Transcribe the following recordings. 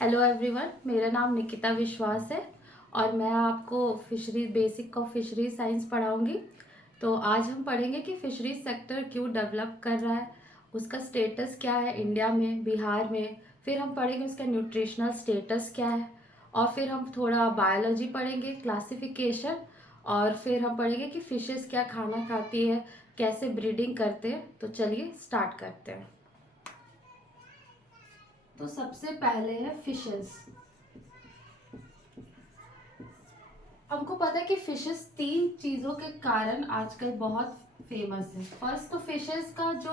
Hello everyone, मेरा नाम निकिता विश्वास है और मैं आपको fisheries basic of fisheries science पढ़ाऊंगी। तो आज हम पढ़ेंगे कि फिशरीज सेक्टर क्यों डेवलप कर रहा है, उसका स्टेटस क्या है इंडिया में, बिहार में। फिर हम पढ़ेंगे उसका न्यूट्रिशनल स्टेटस क्या है, और फिर हम थोड़ा बायोलॉजी पढ़ेंगे, क्लासिफिकेशन। और फिर हम पढ़ेंगे कि फिशेस क्या खाना खाती है, कैसे ब्रीडिंग करते हैं। तो चलिए स्टार्ट करते हैं। तो सबसे पहले है फिशेस। हमको पता है कि फिशेस तीन चीज़ों के कारण आजकल बहुत फेमस है। फर्स्ट तो फिशेस का जो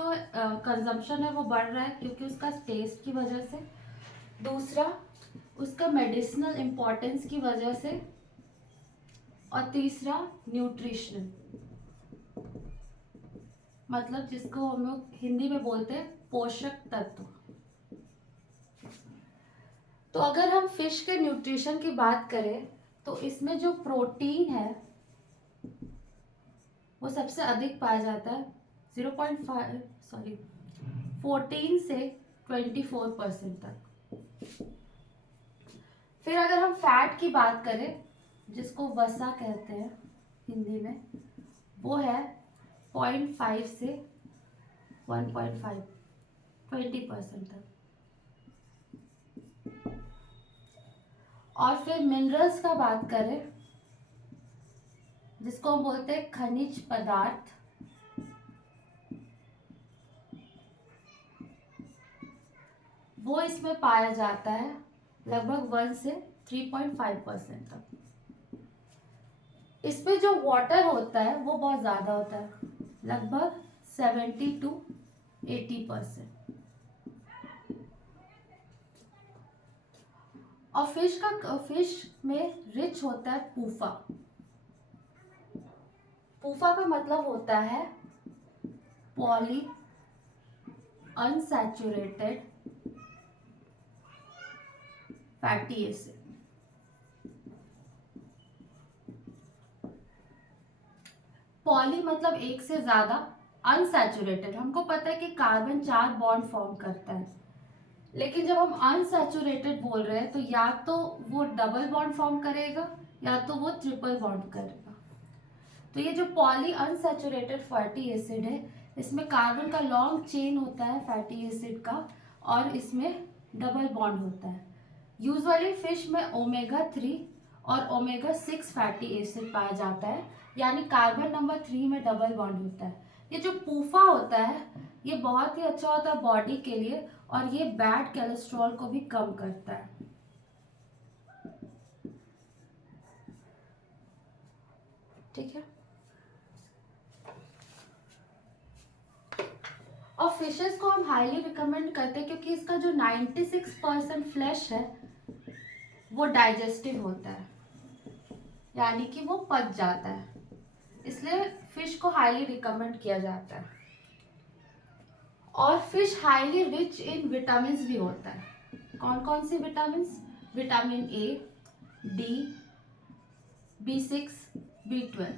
कंजम्पशन है वो बढ़ रहा है क्योंकि उसका टेस्ट की वजह से। दूसरा, उसका मेडिसिनल इम्पोर्टेंस की वजह से। और तीसरा, न्यूट्रिशन, मतलब जिसको हम लोग हिंदी में बोलते हैं पोषक तत्व। तो अगर हम फिश के न्यूट्रिशन की बात करें तो इसमें जो प्रोटीन है वो सबसे अधिक पाया जाता है। 0.5 सॉरी 14 से 24% तक। फिर अगर हम फैट की बात करें, जिसको वसा कहते हैं हिंदी में, वो है 0.5 से 1.5, 20% तक। और फिर मिनरल्स का बात करें, जिसको हम बोलते हैं खनिज पदार्थ, वो इसमें पाया जाता है लगभग 1 से 3.5% तक। इसमें जो वाटर होता है वो बहुत ज़्यादा होता है, लगभग 70 to 80%। और फिश में रिच होता है पूफा। पूफा का मतलब होता है poly unsaturated fatty acid. Poly मतलब एक से ज्यादा, अनसैचुरेटेड हमको पता है कि कार्बन 4 बॉन्ड फॉर्म करता है, लेकिन जब हम अनसैचुरेटेड बोल रहे हैं तो या तो वो डबल बॉन्ड फॉर्म करेगा या तो वो ट्रिपल बॉन्ड करेगा। तो ये जो पॉली अनसैचुरेटेड फैटी एसिड है, इसमें कार्बन का लॉन्ग चेन होता है फैटी एसिड का, और इसमें डबल बॉन्ड होता है। यूजुअली फिश में ओमेगा 3 और ओमेगा 6 फैटी एसिड पाया जाता है, यानी कार्बन नंबर 3 में डबल बॉन्ड होता है। ये जो पूफा होता है ये बहुत ही अच्छा होता है बॉडी के लिए, और ये बैड कोलेस्ट्रॉल को भी कम करता है। ठीक है। और फिशेस को हम हाईली रिकमेंड करते हैं क्योंकि इसका जो 96% फ्लैश है वो डाइजेस्टिव होता है, यानी कि वो पच जाता है, इसलिए फिश को हाईली रिकमेंड किया जाता है। और fish highly rich in vitamin भी होता है। कौन कौन सी vitamin? Vitamin A, D, B6, B12।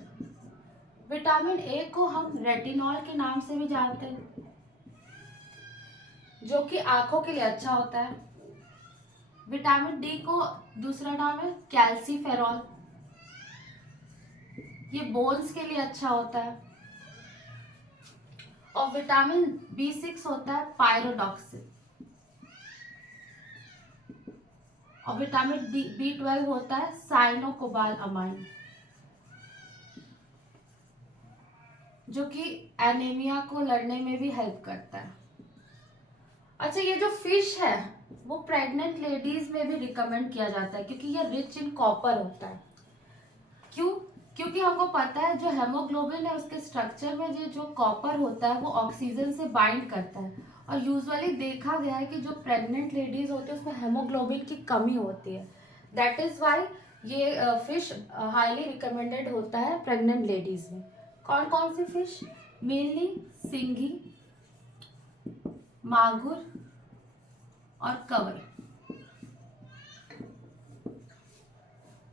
Vitamin A को हम रेटिनॉल के नाम से भी जानते हैं, जो कि आंखों के लिए अच्छा होता है। विटामिन डी को दूसरा नाम है कैल्सीफेरॉल, ये बोन्स के लिए अच्छा होता है। और विटामिन B6 होता है पायरोडॉक्सिन। और विटामिन B12 होता है साइनोकोबाल अमाइन, जो कि एनीमिया को लड़ने में भी हेल्प करता है। अच्छा, ये जो फिश है वो प्रेग्नेंट लेडीज में भी रिकमेंड किया जाता है क्योंकि ये रिच इन कॉपर होता है। क्यों? क्योंकि हमको पता है जो हेमोग्लोबिन है उसके स्ट्रक्चर में जो कॉपर होता है वो ऑक्सीजन से बाइंड करता है, और यूजुअली देखा गया है कि जो प्रेग्नेंट लेडीज होती है उसमें हेमोग्लोबिन की कमी होती है। दैट इज वाई ये फिश हाईली रिकमेंडेड होता है प्रेग्नेंट लेडीज में। कौन कौन सी फिश? मेनली सिंगी, मागुर और कवई।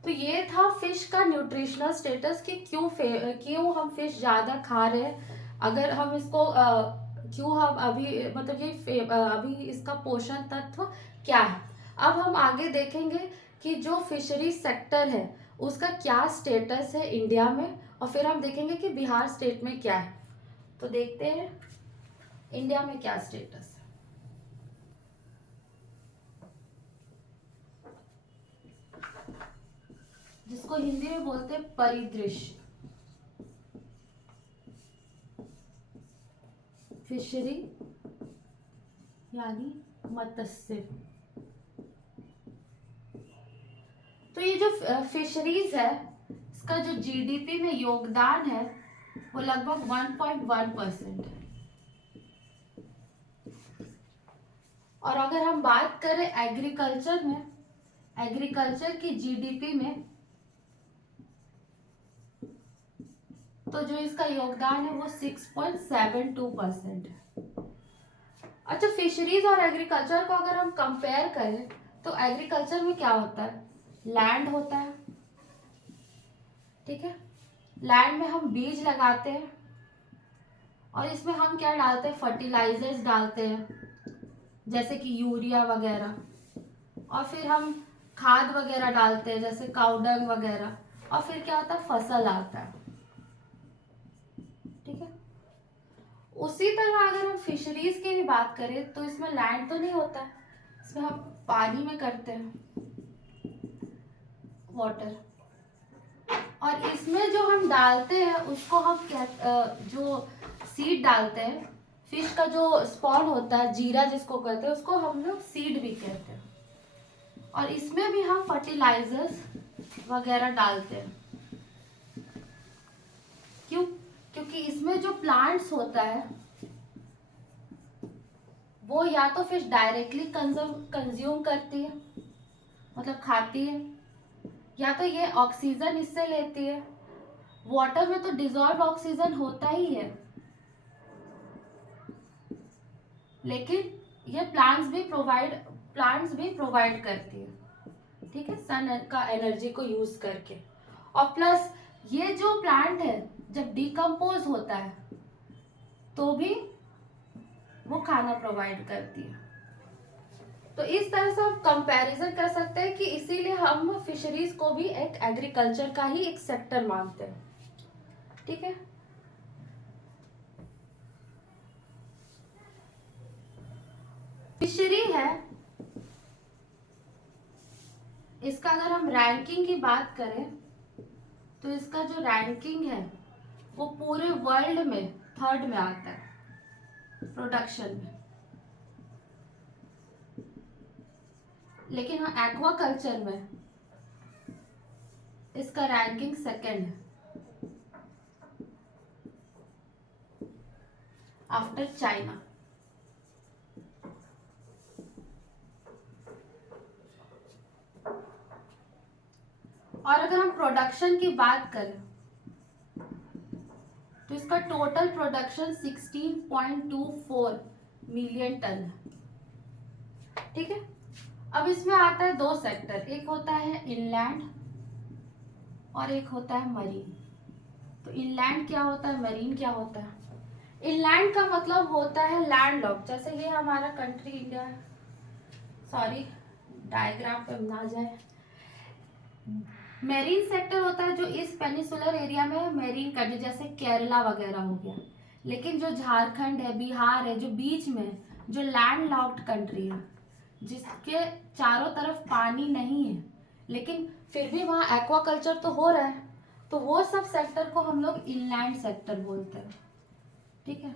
तो ये था फिश का न्यूट्रिशनल स्टेटस कि क्यों हम फिश ज़्यादा खा रहे हैं। अगर हम इसको क्यों हम अभी मतलब अभी इसका पोषण तत्व क्या है। अब हम आगे देखेंगे कि जो फिशरी सेक्टर है उसका क्या स्टेटस है इंडिया में, और फिर हम देखेंगे कि बिहार स्टेट में क्या है। तो देखते हैं इंडिया में क्या स्टेटस है। जिसको हिंदी में बोलते हैं परिदृश्य, फिशरी यानी मत्स्य। तो ये जो फिशरीज है इसका जो जीडीपी में योगदान है वो लगभग 1.1% है। और अगर हम बात करें एग्रीकल्चर में, एग्रीकल्चर की जीडीपी में, तो जो इसका योगदान है वो 6.72% है। अच्छा, फिशरीज और एग्रीकल्चर को अगर हम कंपेयर करें तो एग्रीकल्चर में क्या होता है, लैंड होता है, ठीक है। लैंड में हम बीज लगाते हैं और इसमें हम क्या डालते हैं, फर्टिलाइजर्स डालते हैं जैसे कि यूरिया वगैरह, और फिर हम खाद वगैरह डालते हैं जैसे काउडंग वगैरह, और फिर क्या होता है, फसल आता है, ठीक है। उसी तरह अगर हम फिशरीज की भी बात करें तो इसमें लैंड तो नहीं होता है, इसमें हम पानी में करते हैं, वाटर, और इसमें जो हम डालते हैं उसको हम जो सीड डालते हैं, फिश का जो स्पॉन होता है, जीरा जिसको कहते हैं, उसको हम लोग सीड भी कहते हैं। और इसमें भी हम फर्टिलाइजर्स वगैरह डालते हैं। क्यों? क्योंकि इसमें जो प्लांट्स होता है वो या तो फिश डायरेक्टली कंज्यूम करती है, मतलब खाती है, या तो ये ऑक्सीजन इससे लेती है। वाटर में तो डिजॉल्व ऑक्सीजन होता ही है, लेकिन ये प्लांट्स भी प्रोवाइड करती है, ठीक है, सन का एनर्जी को यूज करके। और प्लस ये जो प्लांट है जब डिकम्पोज होता है तो भी वो खाना प्रोवाइड करती है। तो इस तरह से हम कंपैरिजन कर सकते हैं कि इसीलिए हम फिशरीज को भी एक एग्रीकल्चर का ही एक सेक्टर मानते हैं, ठीक है। फिशरी है, इसका अगर हम रैंकिंग की बात करें तो इसका जो रैंकिंग है वो पूरे वर्ल्ड में थर्ड में आता है प्रोडक्शन में। लेकिन हाँ, एक्वाकल्चर में इसका रैंकिंग सेकंड है आफ्टर चाइना। और अगर हम प्रोडक्शन की बात करें तो इसका टोटल प्रोडक्शन 16.24 मिलियन टन है, ठीक है। अब इसमें आता है दो सेक्टर, एक होता है इनलैंड और एक होता है मरीन। तो इनलैंड क्या होता है, मरीन क्या होता है? इनलैंड का मतलब होता है लैंड लॉक, जैसे ये हमारा कंट्री इंडिया है, सॉरी डायग्राम पे ना जाए। मेरीन सेक्टर होता है जो इस पेनिसुलर एरिया में मेरीन कंट्री जैसे केरला वगैरह हो गया। लेकिन जो झारखंड है, बिहार है, जो बीच में जो लैंड लॉक्ड कंट्री है जिसके चारों तरफ पानी नहीं है लेकिन फिर भी वहाँ एक्वाकल्चर तो हो रहा है, तो वो सब सेक्टर को हम लोग इनलैंड सेक्टर बोलते हैं, ठीक है।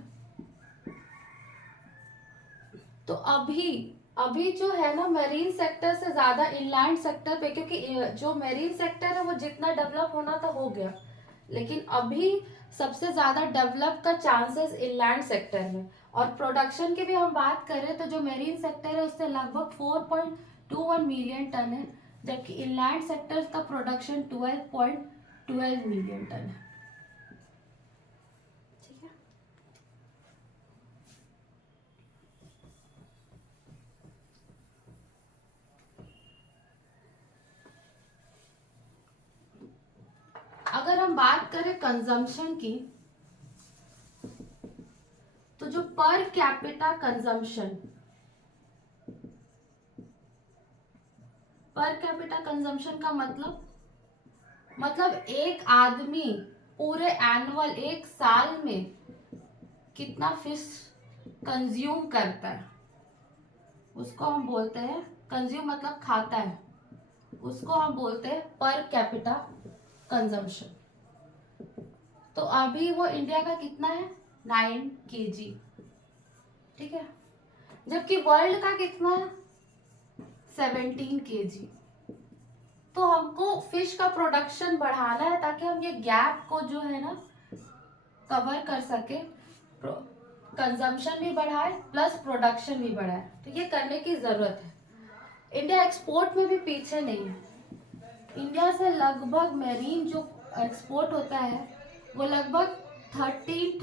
तो अभी अभी जो है ना मेरीन सेक्टर से ज्यादा इनलैंड सेक्टर पे, क्योंकि जो मेरीन सेक्टर है वो जितना डेवलप होना था हो गया, लेकिन अभी सबसे ज्यादा डेवलप का चांसेस इनलैंड सेक्टर में। और प्रोडक्शन की भी हम बात करें तो जो मेरीन सेक्टर है उससे लगभग 4.21 मिलियन टन है, जबकि इनलैंड सेक्टर का प्रोडक्शन 12.12 मिलियन टन है, ठीक है। अगर हम बात करें कंजम्पशन की तो जो per capita consumption per capita consumption का मतलब एक आदमी पूरे एनुअल एक साल में कितना फिश कंज्यूम करता है, उसको हम बोलते हैं, कंज्यूम मतलब खाता है, उसको हम बोलते हैं पर कैपिटा कंजम्पशन। तो अभी वो इंडिया का कितना है, 9 kg, ठीक है, जबकि वर्ल्ड का कितना है, 17 kg। तो हमको फिश का प्रोडक्शन बढ़ाना है ताकि हम ये गैप को जो है ना कवर कर सके, कंजम्पशन भी बढ़ाए प्लस प्रोडक्शन भी बढ़ाए। तो ये करने की जरूरत है। इंडिया एक्सपोर्ट में भी पीछे नहीं है। इंडिया से लगभग मेरीन जो एक्सपोर्ट होता है वो लगभग 13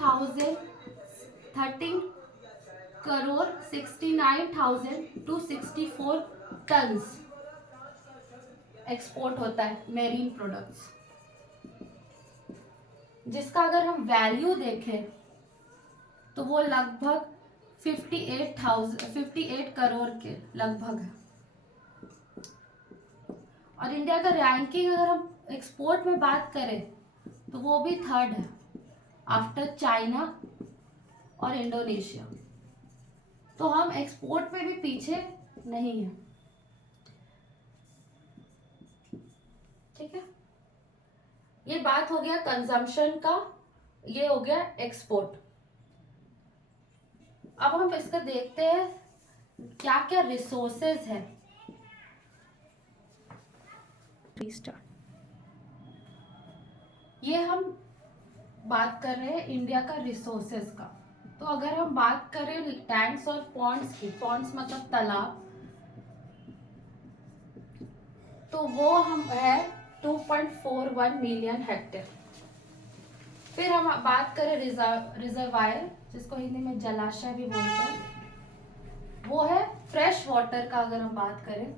करोड़ 69,000 to 64 टन्स एक्सपोर्ट होता है मेरीन प्रोडक्ट्स, जिसका अगर हम वैल्यू देखें तो वो लगभग 58 करोड़ के लगभग है। और इंडिया का रैंकिंग अगर हम एक्सपोर्ट में बात करें तो वो भी 3rd है आफ्टर चाइना और इंडोनेशिया। तो हम एक्सपोर्ट में भी पीछे नहीं है, ठीक है। ये बात हो गया कंजम्पशन का, ये हो गया एक्सपोर्ट। अब हम इसका देखते हैं क्या क्या रिसोर्सेज है। ये हम बात कर रहे हैं इंडिया का रिसोर्सेज का। तो अगर हम बात करें टैंक्स और पॉन्ड्स की, पॉन्ड्स मतलब तालाब, तो वो हम है 2.41 मिलियन हेक्टेयर। फिर हम बात करें रिजर्वायर, जिसको हिंदी में जलाशय भी बोलते हैं, वो है फ्रेश वाटर का अगर हम बात करें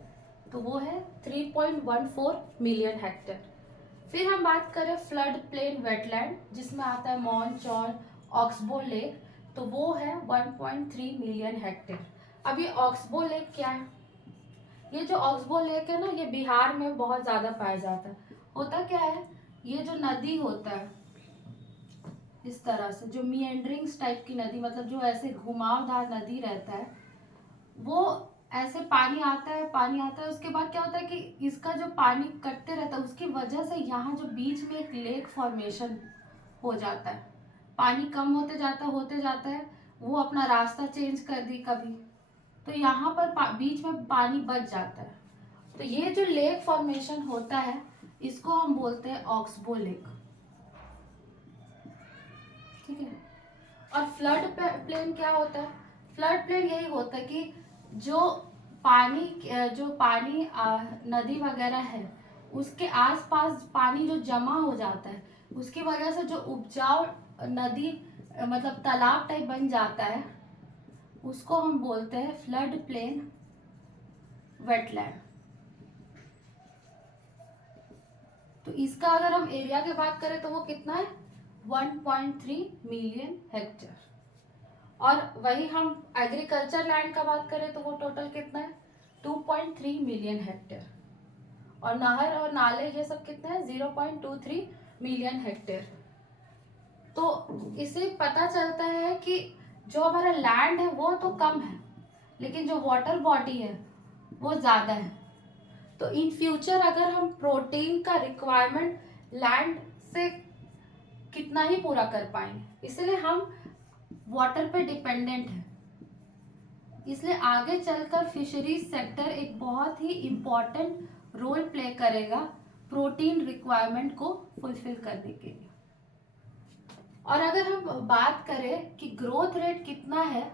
तो वो है 3.14 मिलियन हेक्टेयर। फिर हम बात करें फ्लड प्लेन वेटलैंड, जिसमें आता है मॉन, चौल, ऑक्सबो लेक, तो वो है 1.3 मिलियन हेक्टेयर। अब ये ऑक्सबो लेक क्या है? ये जो ऑक्सबो लेक है ना, ये बिहार में बहुत ज़्यादा पाया जाता है। होता क्या है, ये जो नदी होता है इस तरह से, जो मिएंडरिंग्स टाइप की नदी, मतलब जो ऐसे घुमावदार नदी रहता है, वो ऐसे पानी आता है, उसके बाद क्या होता है कि इसका जो पानी कटते रहता है उसकी वजह से यहाँ जो बीच में एक लेक फॉर्मेशन हो जाता है। पानी कम होते जाता है, वो अपना रास्ता चेंज कर दी कभी, तो यहाँ पर बीच में पानी बच जाता है। तो ये जो लेक फॉर्मेशन होता है इसको हम बोलते हैं ऑक्सबो लेक, ठीक है। और फ्लड प्लेन क्या होता है? फ्लड प्लेन यही होता है कि जो पानी नदी वगैरह है उसके आसपास पानी जो जमा हो जाता है, उसकी वजह से जो उपजाऊ नदी मतलब तालाब टाइप बन जाता है, उसको हम बोलते हैं फ्लड प्लेन वेटलैंड। तो इसका अगर हम एरिया की बात करें तो वो कितना है, 1.3 मिलियन हेक्टेयर। और वही हम एग्रीकल्चर लैंड का बात करें तो वो टोटल कितना है, 2.3 मिलियन हेक्टेयर। और नहर और नाले ये सब कितना है, 0.23 मिलियन हेक्टेयर। तो इससे पता चलता है कि जो हमारा लैंड है वो तो कम है, लेकिन जो वाटर बॉडी है वो ज़्यादा है। तो इन फ्यूचर अगर हम प्रोटीन का रिक्वायरमेंट लैंड से कितना ही पूरा कर पाएंगे, इसलिए हम वाटर पे डिपेंडेंट है। इसलिए आगे चलकर फिशरीज सेक्टर एक बहुत ही इम्पॉर्टेंट रोल प्ले करेगा प्रोटीन रिक्वायरमेंट को फुलफिल करने के लिए। और अगर हम बात करें कि ग्रोथ रेट कितना है,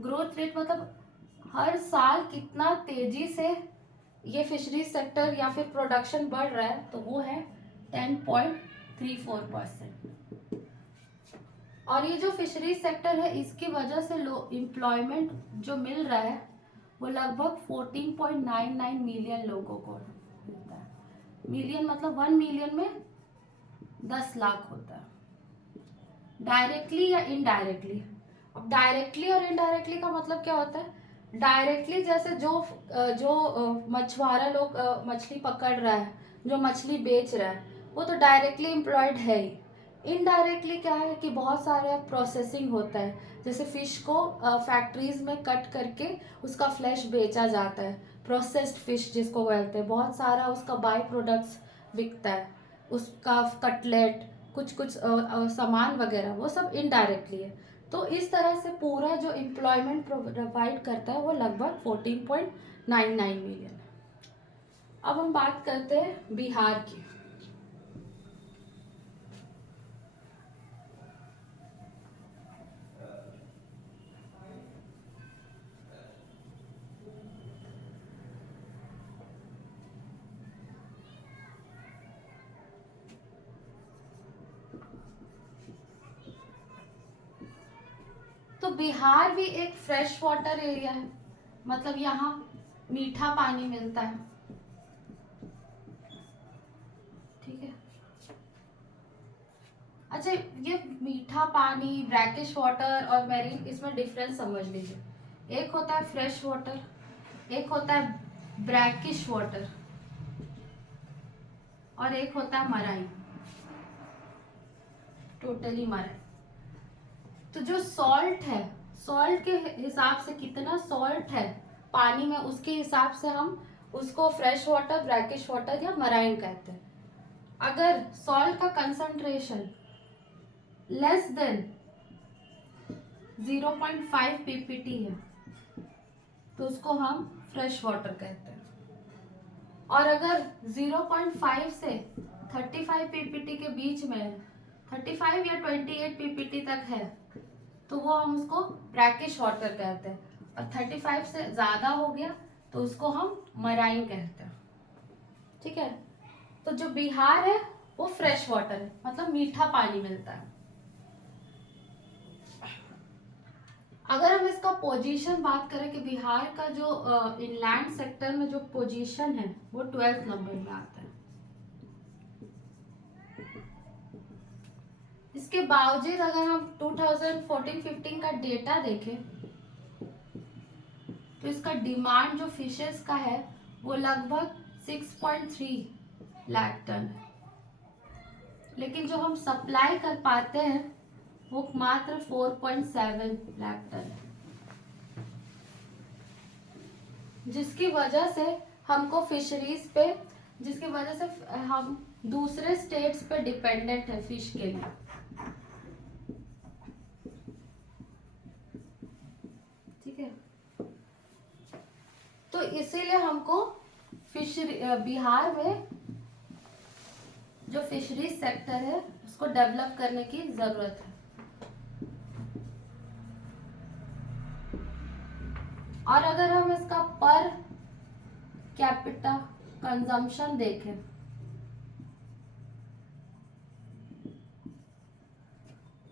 ग्रोथ रेट मतलब हर साल कितना तेजी से ये फिशरीज सेक्टर या फिर प्रोडक्शन बढ़ रहा है, तो वो है 10.34%। और ये जो फिशरीज सेक्टर है इसकी वजह से एम्प्लॉयमेंट जो मिल रहा है वो लगभग 14.99 मिलियन लोगों को मिलता है। मिलियन मतलब 1 मिलियन में 10 लाख होता है, डायरेक्टली या इनडायरेक्टली। अब डायरेक्टली और इनडायरेक्टली का मतलब क्या होता है, डायरेक्टली जैसे जो मछुआरा लोग मछली पकड़ रहा है, जो मछली बेच रहा है, वो तो डायरेक्टली एम्प्लॉयड है ही। इनडायरेक्टली क्या है कि बहुत सारे प्रोसेसिंग होता है, जैसे फिश को फैक्ट्रीज में कट करके उसका फ्लैश बेचा जाता है, प्रोसेस्ड फिश जिसको बोलते हैं, बहुत सारा उसका बाय प्रोडक्ट्स बिकता है, उसका कटलेट, कुछ कुछ सामान वगैरह, वो सब इनडायरेक्टली है। तो इस तरह से पूरा जो एम्प्लॉयमेंट प्रोवाइड करता है वो लगभग 14.99 मिलियन। अब हम बात करते हैं बिहार की। तो बिहार भी एक फ्रेश वाटर एरिया है, मतलब यहाँ मीठा पानी मिलता है। ठीक है। अच्छा, ये मीठा पानी, ब्रैकिश वाटर और मैरीन, इसमें डिफरेंस समझ लीजिए। एक होता है फ्रेश वाटर, एक होता है ब्रैकिश वाटर, और एक होता है मराइन, टोटली मराइन। तो जो सॉल्ट है, सॉल्ट के हिसाब से कितना सॉल्ट है पानी में, उसके हिसाब से हम उसको फ्रेश वाटर, ब्रैकिश वाटर या मराइन कहते हैं। अगर सॉल्ट का कंसंट्रेशन लेस देन 0.5 पीपीटी है तो उसको हम फ्रेश वाटर कहते हैं, और अगर 0.5 से 35 पीपीटी के बीच में, 35 या 28 पीपीटी तक है, तो वो हम उसको ब्रैकिश वाटर कहते हैं, और 35 से ज़्यादा हो गया तो उसको हम मराइन कहते हैं। ठीक है। तो जो बिहार है वो फ्रेश वाटर है, मतलब मीठा पानी मिलता है। अगर हम इसका पोजीशन बात करें कि बिहार का जो इनलैंड सेक्टर में जो पोजीशन है वो 12th नंबर में आता है। इसके बावजूद अगर हम 2014-15 का डेटा देखें तो इसका डिमांड जो फिशेस का है वो लगभग 6.3 लाख टन है, लेकिन जो हम सप्लाई कर पाते हैं वो मात्र 4.7 लाख टन है, जिसकी वजह से हमको फिशरीज पे, जिसकी वजह से हम दूसरे स्टेट्स पे डिपेंडेंट है फिश के लिए। ठीक है। तो इसीलिए हमको फिशरी, बिहार में जो फिशरीज सेक्टर है उसको डेवलप करने की जरूरत है। और अगर हम इसका पर कैपिटा कंजम्पशन देखें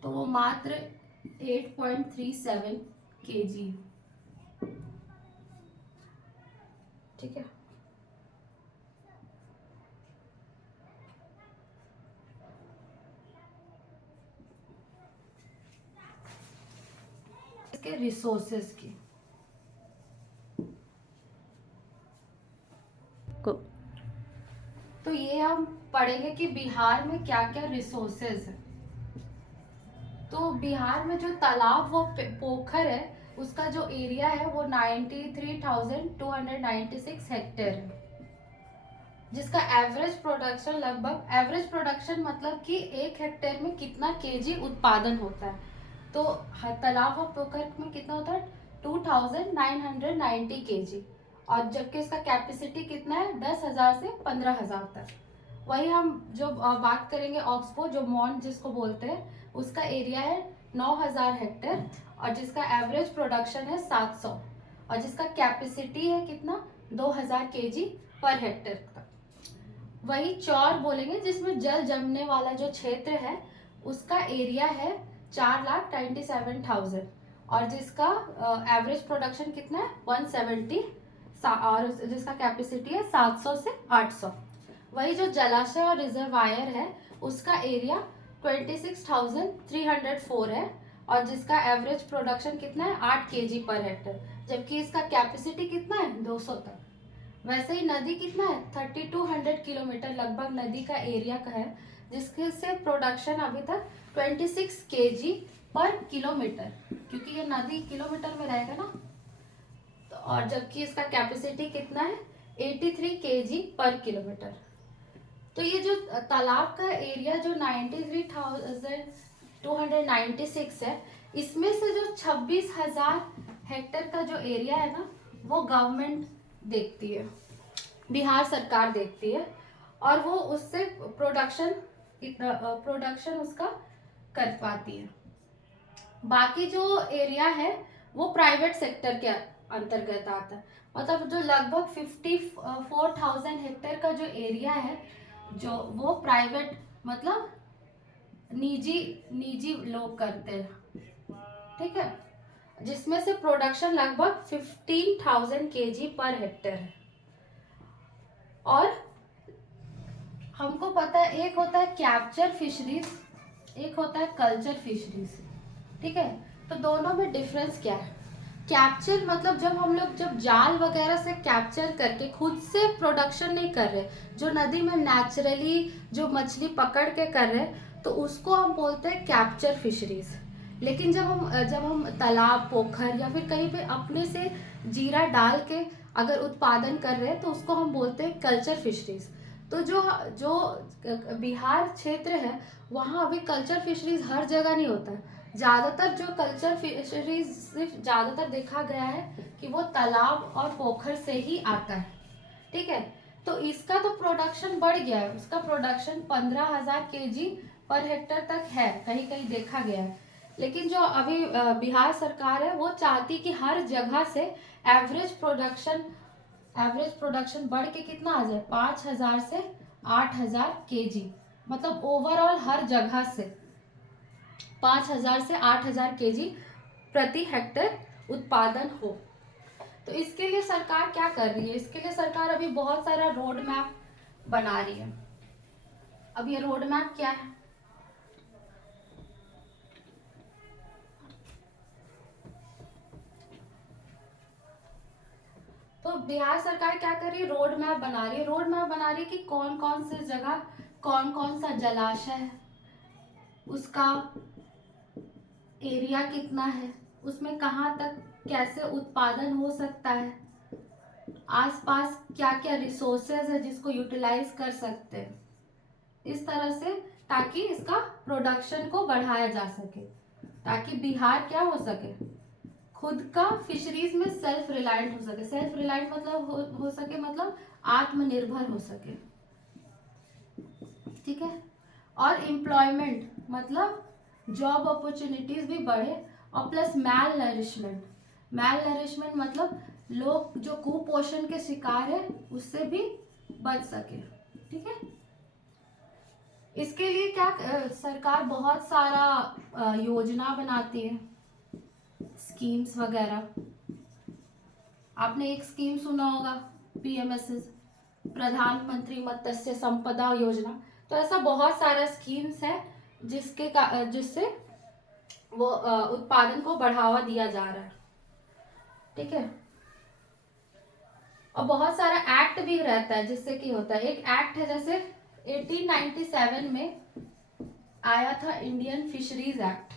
तो वो मात्र 8.37 kg। ठीक है। इसके रिसोर्सेज की तो ये हम पढ़ेंगे कि बिहार में क्या क्या रिसोर्सेज है। तो बिहार में जो तालाब व पोखर है उसका जो एरिया है वो 93,296 हेक्टेयर है, जिसका एवरेज प्रोडक्शन लगभग, एवरेज प्रोडक्शन मतलब कि एक हेक्टेयर में कितना केजी उत्पादन होता है। तो तालाब व पोखर में कितना होता है 2,990 केजी, और जबकि इसका कैपेसिटी कितना है 10,000 से 15,000 तक। वही हम जो बात करेंगे ऑक्सबो, जो मॉन जिसको बोलते हैं, उसका एरिया है 9,000 हेक्टेयर, और जिसका एवरेज प्रोडक्शन है 700, और जिसका कैपेसिटी है कितना 2,000 केजी पर हेक्टेयर तक। वही चौर बोलेंगे जिसमें जल जमने वाला जो क्षेत्र है उसका एरिया है 4,97,000, और जिसका एवरेज प्रोडक्शन कितना है 170, और जिसका कैपेसिटी है 700 से 800। वही जो जलाशय और रिजर्वायर है उसका एरिया 26,304 है, और जिसका एवरेज प्रोडक्शन कितना है 8 केजी पर हेक्टेयर, जबकि इसका कैपेसिटी कितना है 200 तक। वैसे ही नदी कितना है 3200 किलोमीटर लगभग नदी का एरिया का है, जिसके से प्रोडक्शन अभी तक 26 केजी पर किलोमीटर, क्योंकि ये नदी किलोमीटर में रहेगा ना, तो और जबकि इसका कैपेसिटी कितना है 83 केजी पर किलोमीटर। तो ये जो तालाब का एरिया जो 93,296 है, इसमें से जो 26,000 हेक्टेयर का जो एरिया है ना, वो गवर्नमेंट देखती है, बिहार सरकार देखती है, और वो उससे प्रोडक्शन उसका कर पाती है। बाकी जो एरिया है वो प्राइवेट सेक्टर के अंतर्गत आता है। मतलब जो लगभग 54,000 हेक्टेयर का जो एरिया है, जो वो प्राइवेट मतलब निजी निजी लोग करते हैं, ठीक है, जिसमें से प्रोडक्शन लगभग 15,000 केजी पर हेक्टेयर है। और हमको पता है एक होता है कैप्चर फिशरीज, एक होता है कल्चर फिशरीज, ठीक है। तो दोनों में डिफरेंस क्या है? कैप्चर मतलब जब हम लोग जब जाल वगैरह से कैप्चर करके खुद से प्रोडक्शन नहीं कर रहे, जो नदी में नेचुरली जो मछली पकड़ के कर रहे, तो उसको हम बोलते हैं कैप्चर फिशरीज। लेकिन जब हम तालाब पोखर या फिर कहीं पे अपने से जीरा डाल के अगर उत्पादन कर रहे हैं, तो उसको हम बोलते हैं कल्चर फिशरीज। तो जो जो बिहार क्षेत्र है, वहाँ अभी कल्चर फिशरीज हर जगह नहीं होता है। ज़्यादातर जो कल्चर फिशरीज सिर्फ ज़्यादातर देखा गया है कि वो तालाब और पोखर से ही आता है, ठीक है। तो इसका तो प्रोडक्शन बढ़ गया है, उसका प्रोडक्शन 15,000 केजी पर हेक्टेयर तक है, कहीं कहीं देखा गया है। लेकिन जो अभी बिहार सरकार है, वो चाहती कि हर जगह से एवरेज प्रोडक्शन बढ़ के कितना आ जाए 5,000 से 8,000 केजी, मतलब ओवरऑल हर जगह से 5,000 से 8,000 केजी प्रति हेक्टेयर उत्पादन हो। तो इसके लिए सरकार क्या कर रही है? इसके लिए सरकार अभी बहुत सारा रोड मैप बना रही है। अब ये रोड मैप क्या है? तो बिहार सरकार क्या कर रही है? रोड मैप बना रही है। रोड मैप बना रही है कि कौन कौन से जगह कौन कौन सा जलाशय है, उसका एरिया कितना है, उसमें कहाँ तक कैसे उत्पादन हो सकता है, आसपास क्या क्या रिसोर्सेज है जिसको यूटिलाइज कर सकते हैं, इस तरह से, ताकि इसका प्रोडक्शन को बढ़ाया जा सके, ताकि बिहार क्या हो सके, खुद का फिशरीज में सेल्फ रिलायंट हो सके। सेल्फ रिलायंट मतलब हो सके मतलब आत्मनिर्भर हो सके, ठीक है। और एम्प्लॉयमेंट मतलब जॉब अपॉर्चुनिटीज भी बढ़े, और प्लस मैल नरिशमेंट मतलब लोग जो कुपोषण के शिकार है उससे भी बच सके, ठीक है। इसके लिए क्या सरकार बहुत सारा योजना बनाती है, स्कीम्स वगैरह। आपने एक स्कीम सुना होगा PMSS, प्रधानमंत्री मत्स्य संपदा योजना। तो ऐसा बहुत सारा स्कीम्स है जिससे वो उत्पादन को बढ़ावा दिया जा रहा है, ठीक है। और बहुत सारा एक्ट भी रहता है जिससे कि होता है। एक एक्ट है जैसे 1897 में आया था इंडियन फिशरीज एक्ट,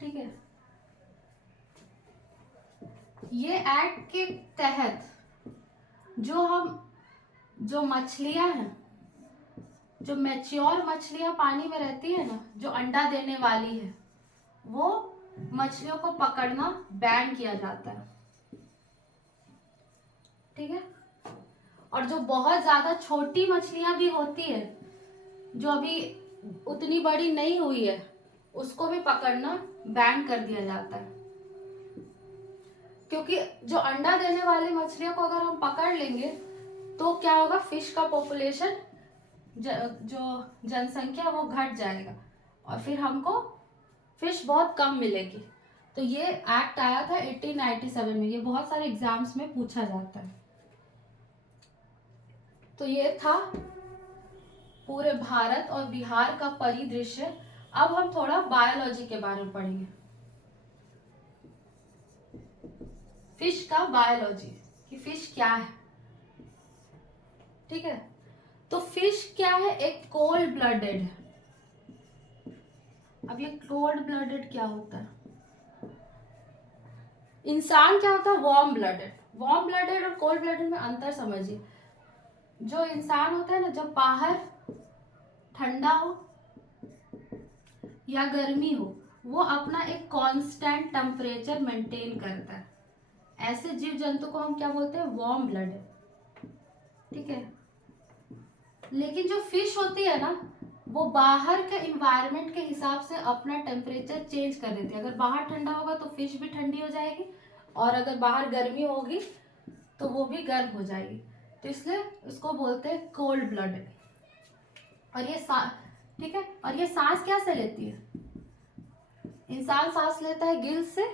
ठीक है। ये एक्ट के तहत जो मछलियां हैं, जो मैच्योर मछलियां पानी में रहती है ना, जो अंडा देने वाली है, वो मछलियों को पकड़ना बैन किया जाता है, ठीक है। और जो बहुत ज्यादा छोटी मछलियां भी होती है, जो अभी उतनी बड़ी नहीं हुई है, उसको भी पकड़ना बैन कर दिया जाता है। क्योंकि जो अंडा देने वाली मछलियों को अगर हम पकड़ लेंगे तो क्या होगा, फिश का पॉपुलेशन जो जनसंख्या वो घट जाएगा, और फिर हमको फिश बहुत कम मिलेगी। तो ये एक्ट आया था 1897 में, ये बहुत सारे एग्जाम्स में पूछा जाता है। तो ये था पूरे भारत और बिहार का परिदृश्य, अब हम थोड़ा बायोलॉजी के बारे में पढ़ेंगे, फिश का बायोलॉजी कि फिश क्या है। ठीक है, तो फिश क्या है, एक कोल्ड ब्लडेड है। अब ये कोल्ड ब्लडेड क्या होता है, इंसान क्या होता है, वार्म ब्लडेड। वार्म ब्लडेड और कोल्ड ब्लडेड में अंतर समझिए। जो इंसान होता है ना, जब बाहर ठंडा हो या गर्मी हो, वो अपना एक कांस्टेंट टेम्परेचर मेंटेन करता है। ऐसे जीव जंतु को हम क्या बोलते हैं, वार्म ब्लडेड। ठीक है, लेकिन जो फिश होती है ना, वो बाहर के इन्वायरमेंट के हिसाब से अपना टेम्परेचर चेंज कर देती है। अगर बाहर ठंडा होगा तो फिश भी ठंडी हो जाएगी, और अगर बाहर गर्मी होगी तो वो भी गर्म हो जाएगी। तो इसलिए उसको बोलते हैं कोल्ड ब्लडेड। और ये ठीक है, और ये सांस क्या से लेती है, इंसान सांस लेता है गिल से,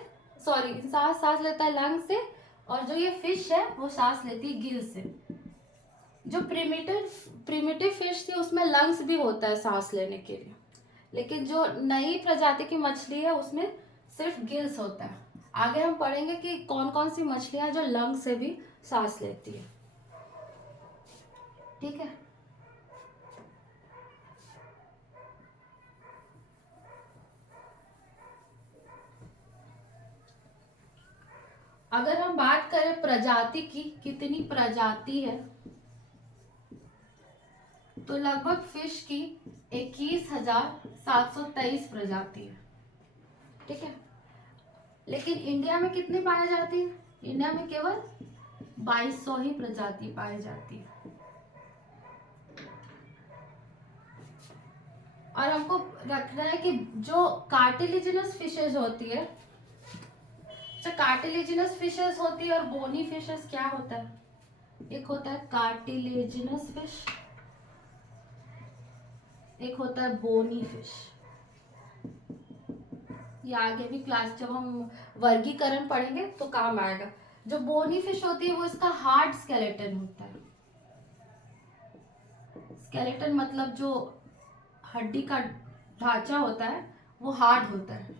सॉरी, इंसान सांस लेता है लंग से, और जो ये फिश है वो सांस लेती है गिल से। जो प्रिमिटिव फिश थी उसमें लंग्स भी होता है सांस लेने के लिए, लेकिन जो नई प्रजाति की मछली है उसमें सिर्फ गिल्स होता है। आगे हम पढ़ेंगे कि कौन कौन सी मछलियां जो लंग से भी सांस लेती है। ठीक है, अगर हम बात करें प्रजाति की, कितनी प्रजाति है, तो लगभग फिश की 21,723 प्रजाति है। ठीक है, लेकिन इंडिया में कितनी पाई जाती है, इंडिया में केवल 2200 ही प्रजाति पाई जाती है। और हमको रखना है कि जो कार्टिलेजिनस फिशेज होती है, जो कार्टिलेजिनस फिशेज होती है और बोनी फिशेज क्या होता है, एक होता है कार्टिलेजिनस फिश, एक होता है बोनी फिश। ये आगे भी क्लास जब हम वर्गीकरण पढ़ेंगे तो काम आएगा। जो बोनी फिश होती है वो इसका हार्ड स्केलेटन होता है। स्केलेटन मतलब जो हड्डी का ढांचा होता है वो हार्ड होता है,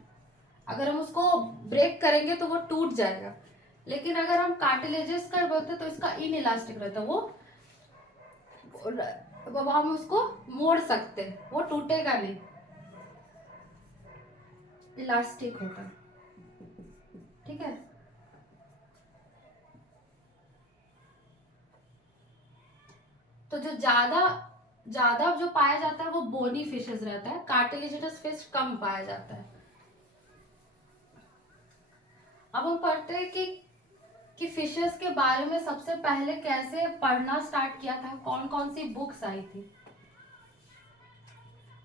अगर हम उसको ब्रेक करेंगे तो वो टूट जाएगा। लेकिन अगर हम कार्टिलेजेस का बोलते हैं तो इसका इनइलास्टिक रहता है, वो हम उसको मोड़ सकते हैं, वो टूटेगा नहीं, इलास्टिक होता है। ठीक है, तो जो ज्यादा ज्यादा जो पाया जाता है वो बोनी फिशेस रहता है, कार्टिलेजिनस फिश कम पाया जाता है। अब हम पढ़ते हैं कि फिशेस के बारे में सबसे पहले कैसे पढ़ना स्टार्ट किया था, कौन कौन सी बुक्स आई थी।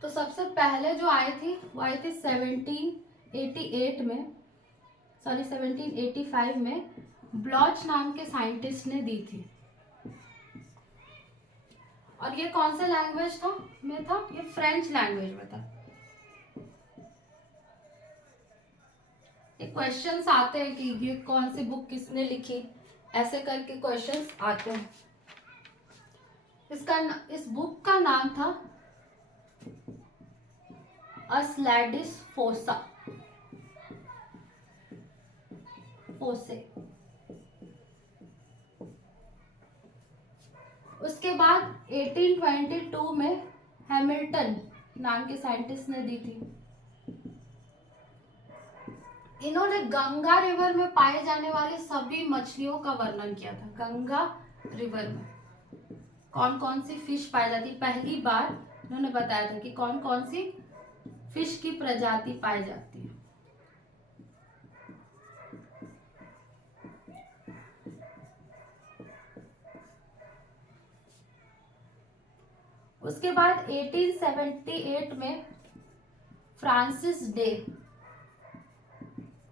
तो सबसे पहले जो आई थी वो आई थी 1788 में, सॉरी 1785 में, ब्लॉच नाम के साइंटिस्ट ने दी थी। और ये कौन से लैंग्वेज था में था, ये फ्रेंच लैंग्वेज में था। ये क्वेश्चंस आते हैं कि ये कौन सी बुक किसने लिखी, ऐसे करके क्वेश्चंस आते हैं। इस बुक का नाम था अस्लैडिस फोसे। उसके बाद 1822 में हैमिल्टन नाम के साइंटिस्ट ने दी थी। इन्होंने गंगा रिवर में पाए जाने वाली सभी मछलियों का वर्णन किया था। गंगा रिवर में कौन कौन सी फिश पाई जाती, पहली बार इन्होंने बताया था कि कौन कौन सी फिश की प्रजाति पाई जाती है। उसके बाद 1878 में फ्रांसिस डे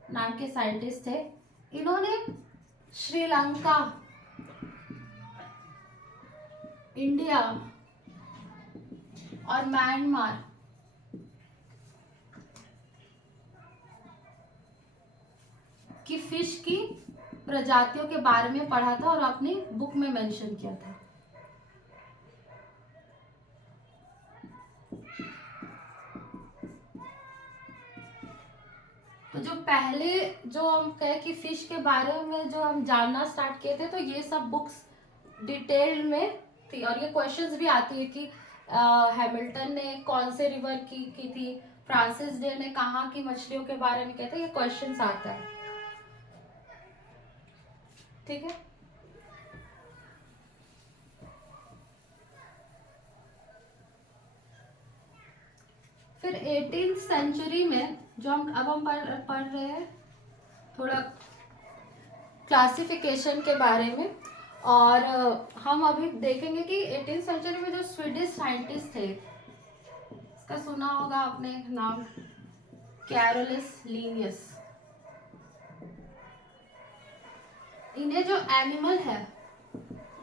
नाम के साइंटिस्ट थे। इन्होंने श्रीलंका, इंडिया और म्यांमार की फिश की प्रजातियों के बारे में पढ़ा था और अपनी बुक में मेंशन किया था। तो जो पहले जो हम कहे कि फिश के बारे में जो हम जानना स्टार्ट किए थे, तो ये सब बुक्स डिटेल में थी। और ये क्वेश्चंस भी आती है कि हैमिल्टन ने कौन से रिवर की थी, फ्रांसिस डे ने कहाँ की मछलियों के बारे में कहते हैं, ये क्वेश्चंस आता है। ठीक है, फिर 18th सेंचुरी में जो हम पढ़ रहे हैं थोड़ा क्लासिफिकेशन के बारे में। और हम अभी देखेंगे कि 18th सेंचुरी में जो स्वीडिश साइंटिस्ट थे, इसका सुना होगा आपने नाम, कैरोलस लिनियस। इन्हें जो एनिमल है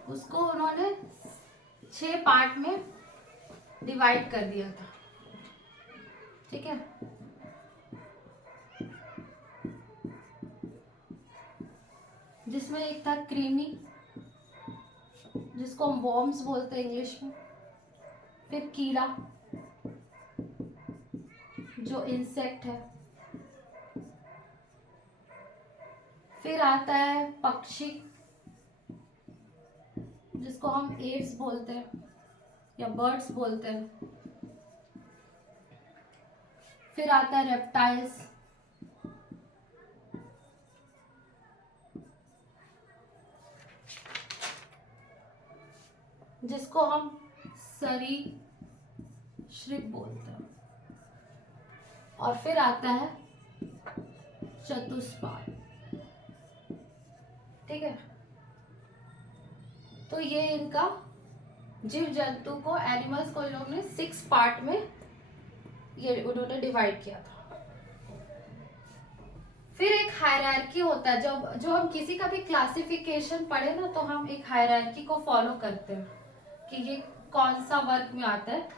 उसको उन्होंने 6 पार्ट में डिवाइड कर दिया था। ठीक है, जिसमें एक था क्रीमी, जिसको हम वॉर्म्स बोलते हैं इंग्लिश में। फिर कीड़ा जो इंसेक्ट है। फिर आता है पक्षी, जिसको हम एव्स बोलते हैं या बर्ड्स बोलते हैं। फिर आता है रेप्टाइल्स, जिसको हम सरीसृप बोलते हैं। और फिर आता है चतुष्पाद। ठीक है, तो ये इनका जीव जंतु को, एनिमल्स को इन लोगों ने 6 पार्ट में ये उन्होंने डिवाइड किया था। फिर एक हायरार्की होता है, जो हम किसी का भी क्लासिफिकेशन पढ़े ना, तो हम एक हायरार्की को फॉलो करते हैं कि ये कौन सा वर्ग में आता है,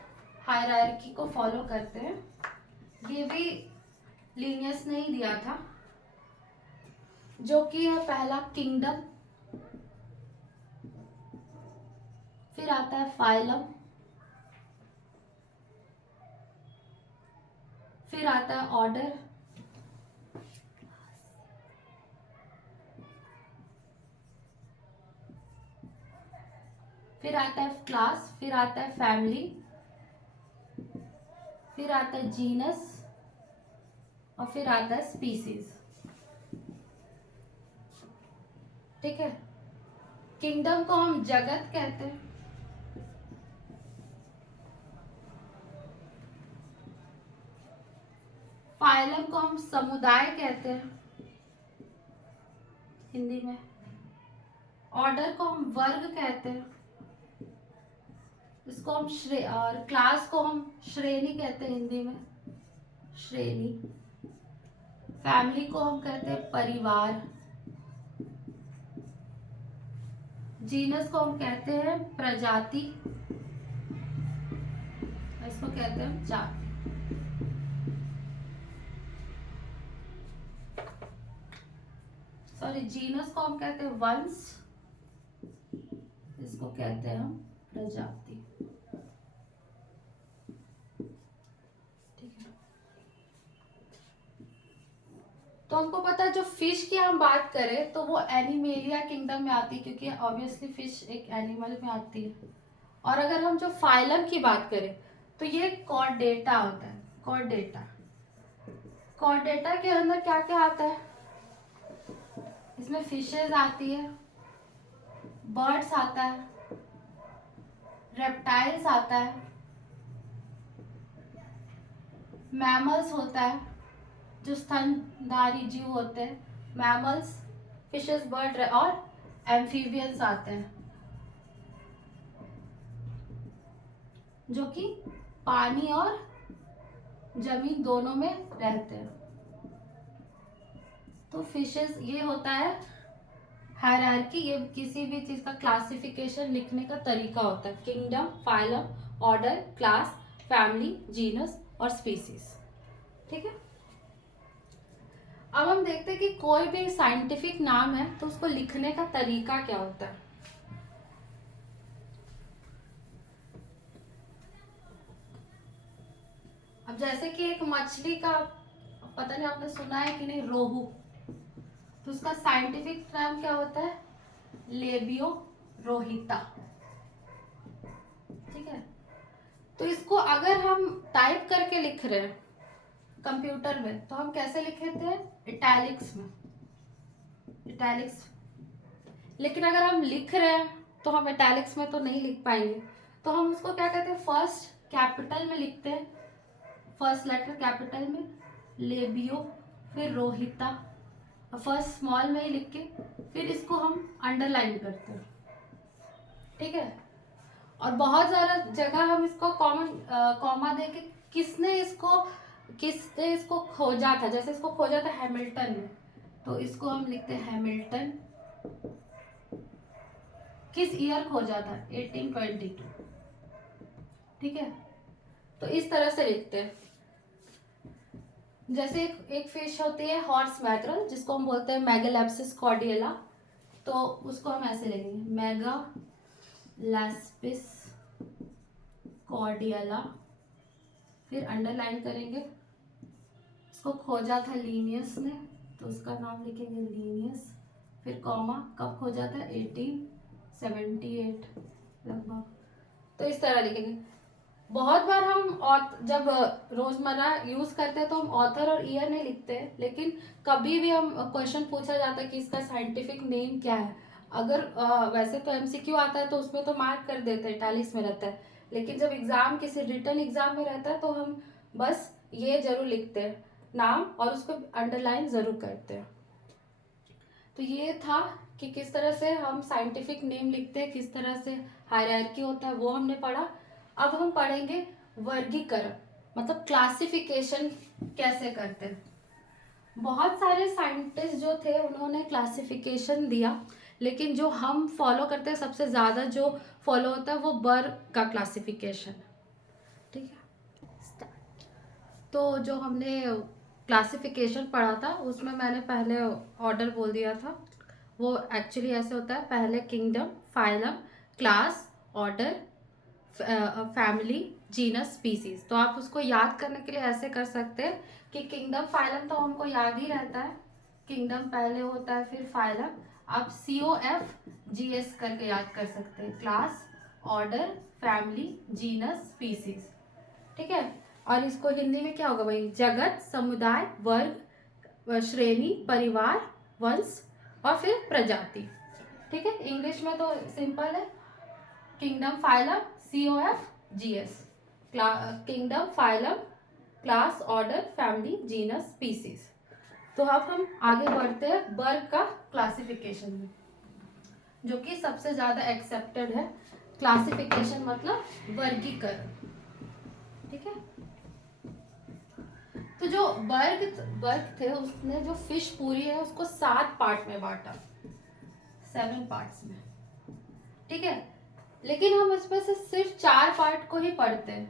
हायरार्की को फॉलो करते हैं। ये भी लिनियस ने ही दिया था, जो कि है पहला किंगडम, फिर आता है फाइलम, फिर आता है ऑर्डर, फिर आता है क्लास, फिर आता है फैमिली, फिर आता है जीनस, और फिर आता है स्पीसीज। ठीक है, किंगडम को हम जगत कहते हैं, फाइलम को हम समुदाय कहते हैं हिंदी में, ऑर्डर को हम वर्ग कहते हैं, इसको हम और क्लास को हम श्रेणी कहते हैं हिंदी में, श्रेणी। फैमिली को हम कहते हैं परिवार, जीनस को हम कहते हैं प्रजाति, इसको कहते हैं जाति। सॉरी, जीनस को हम कहते हैं वंश, इसको कहते हैं हम प्रजाति। ठीक है, तो हमको पता है जो फिश की हम बात करें तो वो एनिमेलिया किंगडम में आती है, क्योंकि ऑब्वियसली फिश एक एनिमल में आती है। और अगर हम जो फाइलम की बात करें तो ये कॉर्डेटा होता है, कॉर्डेटा। कॉर्डेटा के अंदर क्या क्या आता है, इसमें फिशेज आती है, बर्ड्स आता है, रेप्टाइल्स आता है, मैमल्स होता है, जो स्तनधारी जीव होते हैं, मैमल्स, फिशेस, बर्ड, और एम्फीबियंस आते हैं, जो कि पानी और जमीन दोनों में रहते हैं। तो फिशेस, ये होता है हायरार्की, ये किसी भी चीज का क्लासिफिकेशन लिखने का तरीका होता है, kingdom, phylum, order, class, family, genus और स्पीसीज। ठीक है, अब हम देखते हैं कि कोई भी साइंटिफिक नाम है तो उसको लिखने का तरीका क्या होता है। अब जैसे कि एक मछली का पता नहीं आपने सुना है कि नहीं, रोहू। तो उसका साइंटिफिक नाम क्या होता है? लेबियो रोहिता। ठीक है, तो इसको अगर हम टाइप करके लिख रहे हैं कंप्यूटर में तो हम कैसे लिखे थे? इटैलिक्स में, इटैलिक्स। लेकिन अगर हम लिख रहे हैं तो हम इटैलिक्स में तो नहीं लिख पाएंगे, तो हम उसको क्या कहते हैं? फर्स्ट कैपिटल में लिखते हैं, फर्स्ट लेटर कैपिटल में, लेबियो, फिर रोहिता, फर्स्ट स्मॉल में ही लिख के फिर इसको हम अंडरलाइन करते हैं। ठीक है, और बहुत सारा जगह हम इसको कॉमा दे के किसने इसको खोजा था, जैसे इसको खोजा था हैमिल्टन ने, तो इसको हम लिखते हैं हैमिल्टन। किस ईयर खोजा था? 1822। ठीक है, तो इस तरह से लिखते हैं। जैसे एक फिश होती है हॉर्स मैकरल, जिसको हम बोलते हैं मेगालैप्सिस कॉर्डियला, तो उसको हम ऐसे लिखेंगे मेगालैप्सिस कॉर्डियला, फिर अंडरलाइन करेंगे। इसको खोजा था लीनियस ने, तो उसका नाम लिखेंगे लीनियस, फिर कॉमा, कब खोजा था? 1878 लगभग। तो इस तरह लिखेंगे। बहुत बार हम जब रोजमर्रा यूज करते हैं तो हम ऑथर और ईयर नहीं लिखते हैं, लेकिन कभी भी हम क्वेश्चन पूछा जाता है कि इसका साइंटिफिक नेम क्या है, अगर वैसे तो एमसीक्यू आता है तो उसमें तो मार्क कर देते हैं, इटैलिक्स में रहता है, लेकिन जब एग्जाम किसी रिटन एग्जाम में रहता है तो हम बस ये जरूर लिखते हैं नाम, और उसको अंडरलाइन जरूर करते हैं। तो ये था कि किस तरह से हम साइंटिफिक नेम लिखते हैं, किस तरह से हायरार्की होता है, वो हमने पढ़ा। अब हम पढ़ेंगे वर्गीकरण, मतलब क्लासिफिकेशन कैसे करते हैं। बहुत सारे साइंटिस्ट जो थे उन्होंने क्लासिफिकेशन दिया, लेकिन जो हम फॉलो करते हैं सबसे ज़्यादा जो फॉलो होता है वो बर्ग का क्लासिफिकेशन। ठीक है, तो जो हमने क्लासिफिकेशन पढ़ा था उसमें मैंने पहले ऑर्डर बोल दिया था, वो एक्चुअली ऐसे होता है, पहले kingdom, phylum, class, order, family, genus, species. तो आप उसको याद करने के लिए ऐसे कर सकते हैं कि किंगडम फाइलम तो हमको याद ही रहता है, किंगडम पहले होता है फिर फाइलम, आप COFGS करके याद कर सकते हैं, class, order, family, genus, species. ठीक है, और इसको हिंदी में क्या होगा भाई? जगत, समुदाय, वर्ग, श्रेणी, परिवार, वंश और फिर प्रजाति। ठीक है, इंग्लिश में तो सिंपल है, kingdom phylum COFGS, kingdom phylum, class, order, family, genus, species. तो अब हम आगे बढ़ते हैं बर्ग का क्लासिफिकेशन में, जो कि सबसे ज्यादा एक्सेप्टेड है। क्लासिफिकेशन मतलब वर्गीकरण। ठीक है, तो जो बर्ग थे उसने जो फिश पूरी है उसको 7 पार्ट में बांटा, 7 पार्ट्स में। ठीक है, लेकिन हम इसमें से सिर्फ 4 पार्ट को ही पढ़ते हैं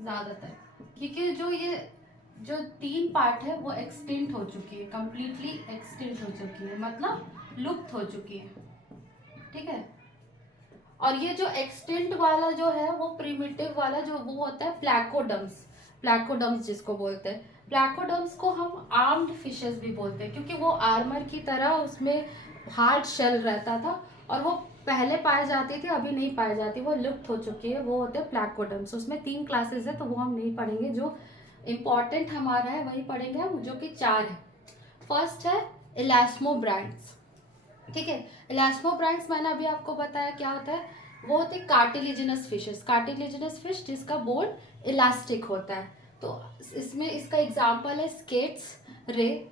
ज्यादातर, क्योंकि जो 3 पार्ट है वो एक्सटिंक्ट हो चुकी है, कंप्लीटली एक्सटिंक्ट हो चुकी है, मतलब लुप्त हो चुकी है। ठीक है, और ये जो एक्सटिंक्ट वाला जो है वो प्रिमिटिव वाला जो वो होता है प्लैकोडम्स, प्लैकोडम्स जिसको बोलते हैं। प्लैकोडम्स को हम आर्म्ड फिशेस भी बोलते हैं, क्योंकि वो आर्मर की तरह उसमें हार्ड शेल रहता था, और वो पहले पाई जाती थी, अभी नहीं पाई जाती, वो लुप्त हो चुकी है, वो होते हैं प्लैकोडम्स। उसमें 3 क्लासेस है तो वो हम नहीं पढ़ेंगे, जो इम्पॉर्टेंट हमारा है वही पढ़ेंगे हम, जो कि 4 है। फर्स्ट है इलास्मोब्रांड्स। ठीक है, इलास्मोब्रांड्स मैंने अभी आपको बताया क्या होता है, वो होते हैं कार्टिलिजिनस फिशेस, कार्टिलिजिनस फिश जिसका बोन इलास्टिक होता है। तो इसमें इसका एग्जाम्पल है स्केट्स, रे।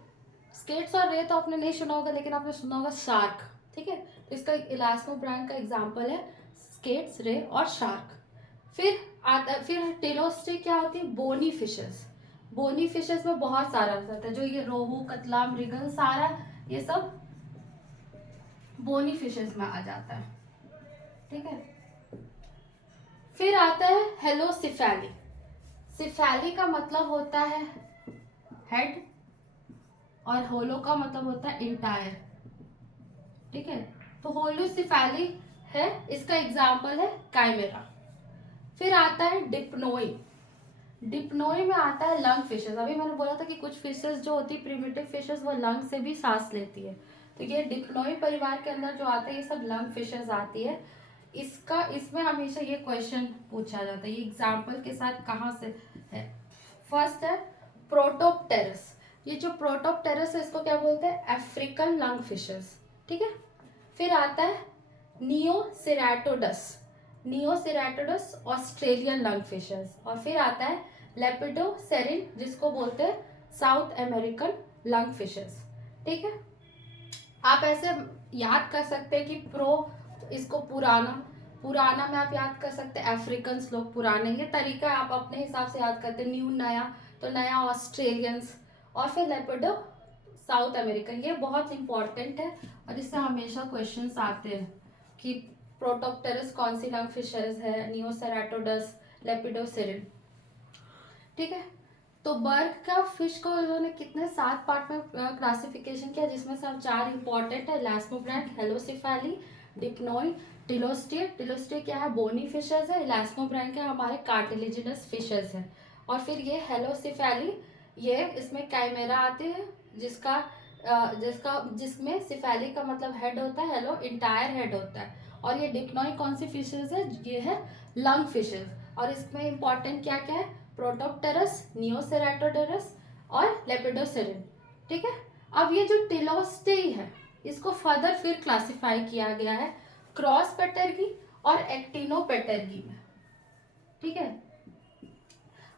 स्केट्स और रे तो आपने नहीं सुना होगा, लेकिन आपने सुना होगा शार्क। ठीक है, तो इसका इलास्मोब्रांड का एग्जाम्पल है स्केट्स, रे और शार्क। फिर टेलोस्टे क्या होती है? Bony fishes. बोनी फिशेस में बहुत सारा रहता है, जो ये रोहू, कतला, मृगल, सारा ये सब बोनी फिशेस में आ जाता है। ठीक है, फिर आता है हेलोसिफेली। सिफेली का मतलब होता है हेड, और होलो का मतलब होता है इंटायर। ठीक है, तो होलोसिफेली है, इसका एग्जाम्पल है काइमेरा। फिर आता है डिप्नोई। डिप्नोई में आता है लंग फिशेस। अभी मैंने बोला था कि कुछ फिशेस जो होती है प्रिमिटिव फिशेस वो लंग से भी सांस लेती है, तो ये डिप्नोई परिवार के अंदर जो आता है ये सब लंग फिशेस आती है। इसमें हमेशा ये क्वेश्चन पूछा जाता है, ये एग्जाम्पल के साथ कहाँ से है। फर्स्ट है प्रोटोप्टेरस। ये जो प्रोटोप्टेरस है इसको क्या बोलते हैं, अफ्रीकन लंग फिशेस, ठीक है। फिर आता है नियोसेराटोडस। नियोसेराटोडस ऑस्ट्रेलियन लंग फिशेस। और फिर आता है लेपिडोसेरिन जिसको बोलते हैं साउथ अमेरिकन लंग फिशेस, ठीक है। आप ऐसे याद कर सकते हैं कि इसको पुराना पुराना में आप याद कर सकते हैं अफ्रीकन लोग पुराने, ये तरीका आप अपने हिसाब से याद करते हैं। न्यू नया, तो नया ऑस्ट्रेलियंस, और फिर लेपिडो साउथ अमेरिकन। ये बहुत इंपॉर्टेंट है और इससे हमेशा क्वेश्चंस आते हैं कि प्रोटोप्टेरस कौन सी लंग फिशेस है, नियोसेराटोडस, लेपिडोसेरिन, ठीक है। तो बर्ग का फिश को उन्होंने कितने 7 पार्ट में क्लासिफिकेशन किया, जिसमें से हम 4 इंपॉर्टेंट है, इलास्मोब्रैंक, हेलोसिफेली, डिप्नोई, टिलोस्टियर। टिलोस्टियर क्या है, बोनी फिशेस है। इलास्मोब्रैंक है हमारे कार्टिलेजिनस फिशेस है। और फिर ये हेलोसिफेली, ये इसमें कैमेरा आते हैं जिसमें सिफेली का मतलब हेड होता है, हेलो इंटायर हेड होता है। और ये डिप्नोई कौन सी फिशेस है, ये है लंग फिशेस। और इसमें इंपॉर्टेंट क्या क्या है, प्रोटोप्टेरस, नियोसेराटोडरस और लेपिडोसेरिन, ठीक है। अब ये जो टिलोस्टेई है इसको फर्दर फिर क्लासिफाई किया गया है क्रॉस पेटर्गी और एक्टिनोपेटर्गी में, ठीक है।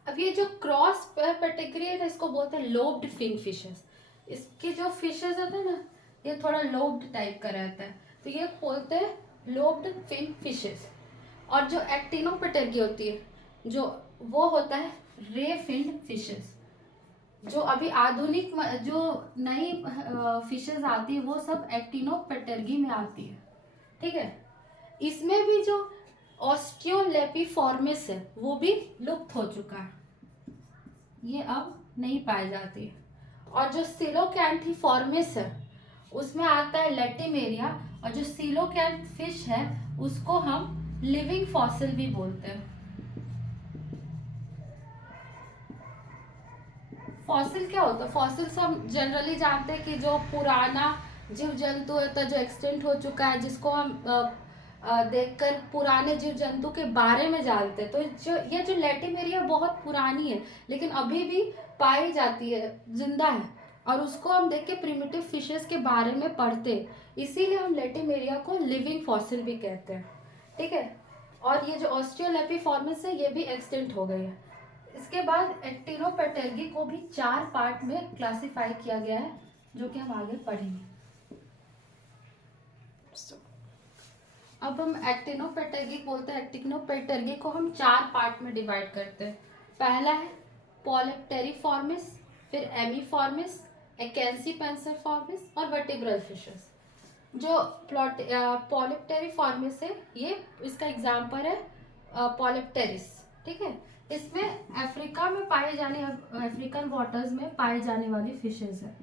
अब ये जो क्रॉस पेटर्गी है इसको बोलते हैं लोब्ड फिन फिशेस। इसके जो फिशेस होते हैं ना ये थोड़ा लोब्ड टाइप का रहता है, तो ये बोलते हैं लोब्ड फिन फिशेस। और जो एक्टिनोपेटर्गी होती है जो वो होता है रे फिन्ड फिशेस। जो अभी आधुनिक जो नई फिशेस आती है वो सब एक्टिनोपेटर्गी में आती है, ठीक है। इसमें भी जो ऑस्टियोलेपिफॉर्मिस है वो भी लुप्त हो चुका है, ये अब नहीं पाई जाती है। और जो सिलोकैंथीफॉर्मिस है उसमें आता है लेटिमेरिया। और जो सिलोकैंथ फिश है उसको हम लिविंग फॉसिल भी बोलते हैं। फॉसिल क्या होता है, फॉसिल से हम जनरली जानते हैं कि जो पुराना जीव जंतु होता है जो एक्सटेंट हो चुका है, जिसको हम देखकर पुराने जीव जंतु के बारे में जानते हैं। तो जो लेटिमेरिया बहुत पुरानी है लेकिन अभी भी पाई जाती है, जिंदा है, और उसको हम देख के प्रिमिटिव फिशेस के बारे में पढ़ते हैं, इसीलिए हम लेटिमेरिया को लिविंग फॉसिल भी कहते हैं, ठीक है। और ये जो ऑस्ट्रियोलेपिफॉर्मिस है ये भी एक्सटेंट हो गई है। इसके बाद एक्टिनोपेटर्गी को भी 4 पार्ट में क्लासिफाई किया गया है जो कि हम आगे पढ़ेंगे। अब हम एक्टिनोपेटर्गी बोलते हैं, एक्टिनोपेटर्गी को हम 4 पार्ट में डिवाइड करते हैं। पहला है पॉलिप्टेरिफॉर्मिस, फिर एमीफॉर्मिस, एक्केंसीपेंसरफॉर्मिस और वर्टिब्रल फिशेस। जो पॉलिप्टेरिफॉर्मिस है ये इसका एग्जाम्पल है पॉलिप्टेरिस, ठीक है। इसमें अफ्रीका में पाए जाने अफ्रीकन वाटर्स में पाए जाने वाली फिशेस है।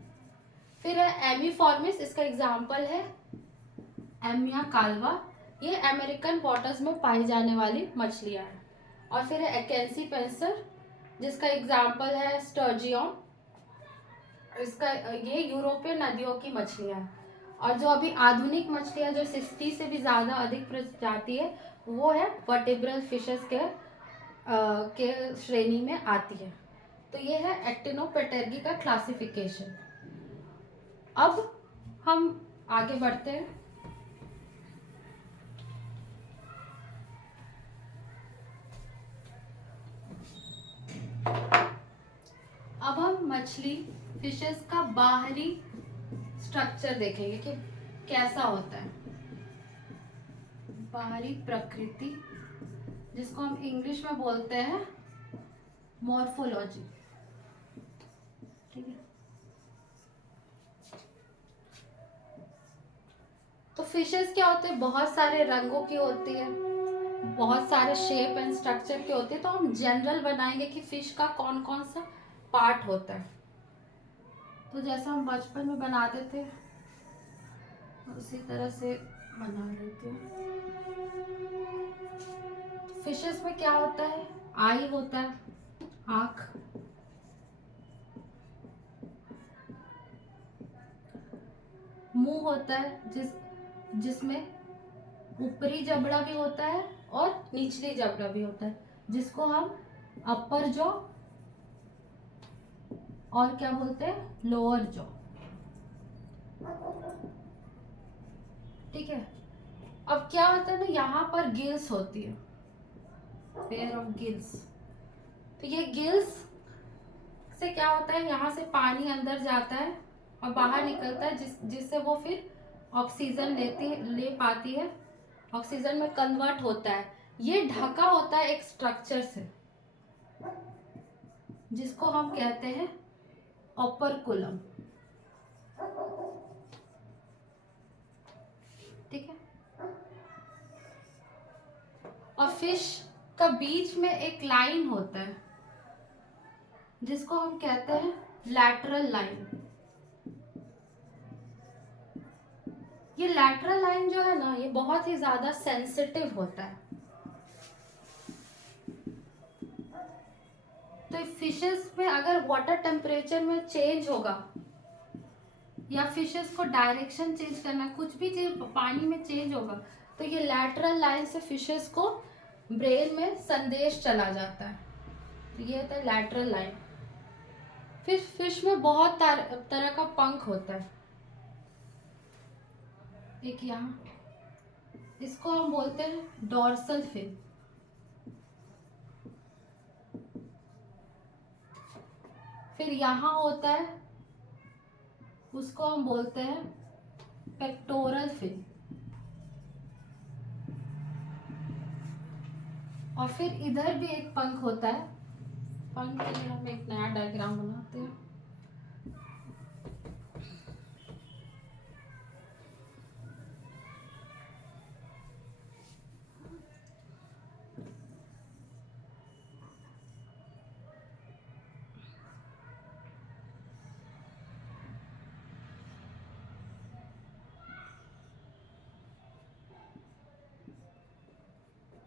फिर है एमीफॉर्मिस, इसका एग्जाम्पल है एमिया काल्वा, ये अमेरिकन वाटर्स में पाई जाने वाली मछलियां हैं। और फिर है एक्केंसी पेंसर जिसका एग्जाम्पल है स्टर्जियन, इसका ये यूरोपियन नदियों की मछलियां हैं। और जो अभी आधुनिक मछलियां जो 60 से भी ज़्यादा अधिक प्रजाति है वो है वर्टिब्रल फिशेस के श्रेणी में आती है। तो ये है एक्टिनोपेटर्गी का क्लासिफिकेशन। अब हम आगे बढ़ते हैं। अब हम मछली फिशेस का बाहरी स्ट्रक्चर देखेंगे कि कैसा होता है, बाहरी प्रकृति, जिसको हम इंग्लिश में बोलते हैं मॉर्फोलॉजी, ठीक है। तो फिशेस क्या होते हैं, बहुत सारे रंगों की होती है, बहुत सारे शेप एंड स्ट्रक्चर की होती है। तो हम जनरल बनाएंगे कि फिश का कौन कौन सा पार्ट होता है। तो जैसा हम बचपन में बनाते थे उसी तरह से बना लेते हैं। फिशेस में क्या होता है, आई होता है, आँख, मुंह होता है जिसमें ऊपरी जबड़ा भी होता है और निचली जबड़ा भी होता है, जिसको हम अपर जॉ और क्या बोलते हैं, लोअर जॉ। ठीक है। अब क्या होता है ना, यहाँ पर गिल्स होती है, पेयर ऑफ गिल्स। तो ये गिल्स से क्या होता है, यहाँ से पानी अंदर जाता है और बाहर निकलता है, जिससे वो फिर ऑक्सीजन ले पाती है, ऑक्सीजन में कन्वर्ट होता है। ये ढका होता है एक स्ट्रक्चर से, जिसको हम कहते हैं ओपर्कुलम। ठीक है। और फिश का बीच में एक लाइन होता है, जिसको हम कहते हैं लैटरल लाइन। ये लैटरल लाइन जो है ना, ये बहुत ही ज्यादा सेंसिटिव होता है। तो फिशेस में अगर वाटर टेम्परेचर में चेंज होगा या फिशेस को डायरेक्शन चेंज करना, कुछ भी चीज पानी में चेंज होगा, तो ये लैटरल लाइन से फिशेस को ब्रेन में संदेश चला जाता है। तो ये होता है लैटरल लाइन। फिर फिश में बहुत तरह का पंख होता है। एक यहाँ, इसको हम बोलते हैं डॉर्सल फिन। फिर यहाँ होता है, उसको हम बोलते हैं पेक्टोरल फिन। और फिर इधर भी एक पंख होता है। पंख के लिए हम एक नया डायग्राम बनाते हैं।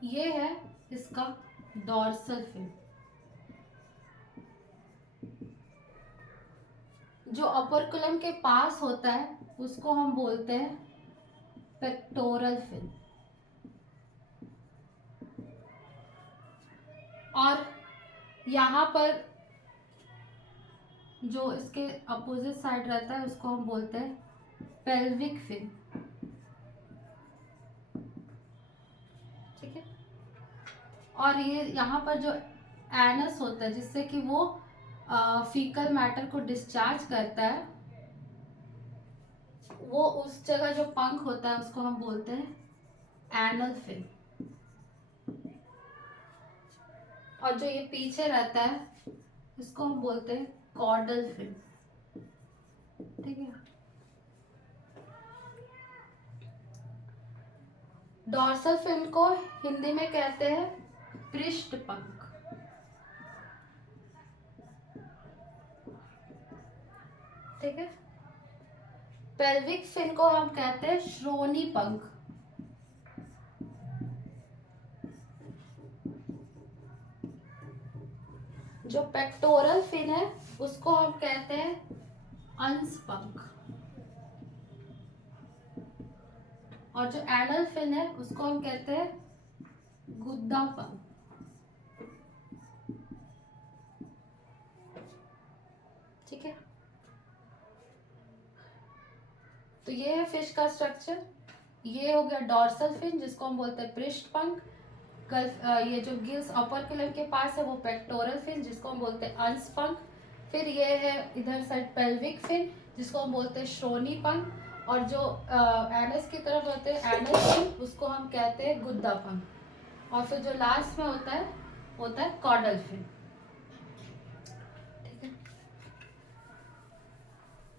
ये है इसका डॉर्सल फिन। जो अपोर्कुलम के पास होता है उसको हम बोलते हैं पेक्टोरल फिन। और यहाँ पर जो इसके अपोजिट साइड रहता है उसको हम बोलते हैं पेल्विक फिन। ठीक है। और ये यहाँ पर जो एनस होता है, जिससे कि वो फीकल मैटर को डिस्चार्ज करता है, वो उस जगह जो पंख होता है उसको हम बोलते हैं एनल फिन। और जो ये पीछे रहता है इसको हम बोलते हैं कॉर्डल फिन। ठीक है। डॉर्सल फिन को हिंदी में कहते हैं पृष्ठ पंख। ठीक है। पेल्विक फिन को हम कहते हैं श्रोणि पंख। जो पेक्टोरल फिन है उसको हम कहते हैं अंश पंख। और जो एनल फिन है उसको हम कहते हैं गुद्दा पंख। ठीक है। तो ये है फिश का स्ट्रक्चर। ये हो गया डॉर्सल फिन, जिसको हम बोलते हैं पृष्ठ पंख। ये जो गिल्स अपोर्कुलम के पास है वो पेक्टोरल फिन, जिसको हम बोलते हैं अंश पंख। फिर ये है इधर साइड पेल्विक फिन, जिसको हम बोलते हैं श्रोणि पंख। और जो एनस की तरफ होते हैं एनल फिन, उसको हम कहते हैं गुद्दा पंख। और फिर जो लास्ट में होता है कॉर्डल फिन। ठीक है।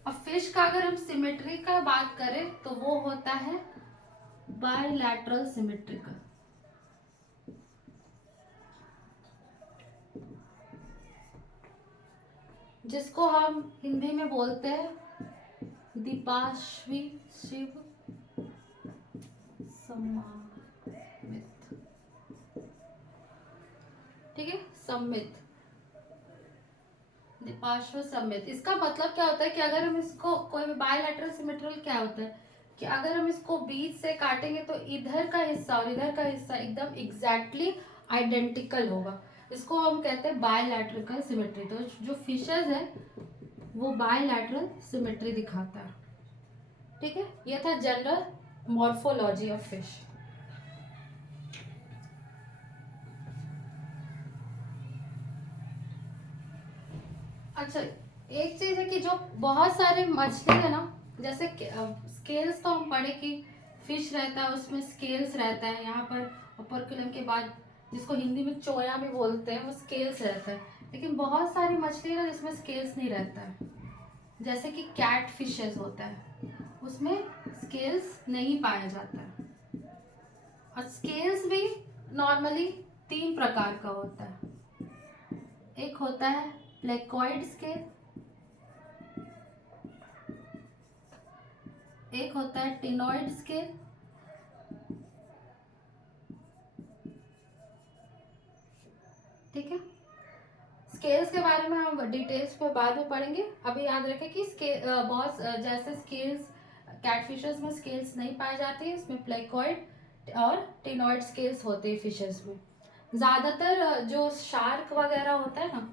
अब फिश का अगर हम सिमेट्री का बात करें तो वो होता है बायलैटरल सिमेट्रिकल। जिसको हम हिंदी में बोलते हैं द्विपार्श्वी शिव सममित। ठीक है, सममित। पार्श्व सममित, इसका मतलब क्या होता है कि अगर हम इसको कोई भी बायलैटरल सिमेट्रिकल क्या होता है कि अगर हम इसको बीच से काटेंगे तो इधर का हिस्सा और इधर का हिस्सा एकदम एग्जैक्टली आइडेंटिकल होगा। इसको हम कहते हैं बायलैटरल सिमेट्री। तो जो फिशेस है वो बायलैटरल सिमेट्री दिखाता है। ठीक है, ये था जनरल मॉर्फोलॉजी ऑफ फिश। अच्छा, एक चीज है कि जो बहुत सारे मछली है ना, जैसे स्केल्स तो हम पढ़े कि फिश रहता है उसमें स्केल्स रहता है, यहाँ पर ओपर्कुलम के बाद जिसको हिंदी में चोया भी बोलते हैं वो स्केल्स रहता है। लेकिन बहुत सारी मछली है ना जिसमें स्केल्स नहीं रहता है, जैसे कि कैट फिशेस होता है उसमें स्केल्स नहीं पाया जाता है। और स्केल्स भी नॉर्मली 3 प्रकार का होता है। एक होता है प्लेकोइड स्केल, एक होता है टिनोइड स्केल, ठीक है। स्केल्स के बारे में हम डिटेल्स में बाद में पढ़ेंगे। अभी याद रखें कि बहुत जैसे स्केल्स कैटफिशेस में स्केल्स नहीं पाए जाते हैं, इसमें प्लेकोइड और टिनोइड स्केल्स होते हैं फिशेस में। ज़्यादातर जो शार्क वगैरह होता है ना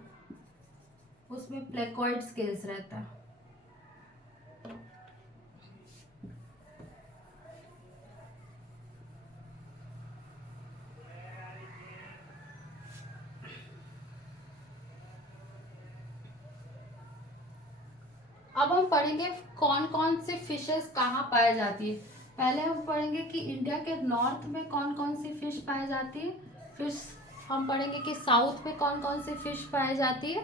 उसमें प्लेकोइड स्केल्स रहता है। अब हम पढ़ेंगे कौन कौन से फिशेस कहाँ पाई जाती है। पहले हम पढ़ेंगे कि इंडिया के नॉर्थ में कौन कौन सी फिश पाई जाती है, फिर हम पढ़ेंगे कि साउथ में कौन कौन सी फिश पाई जाती है,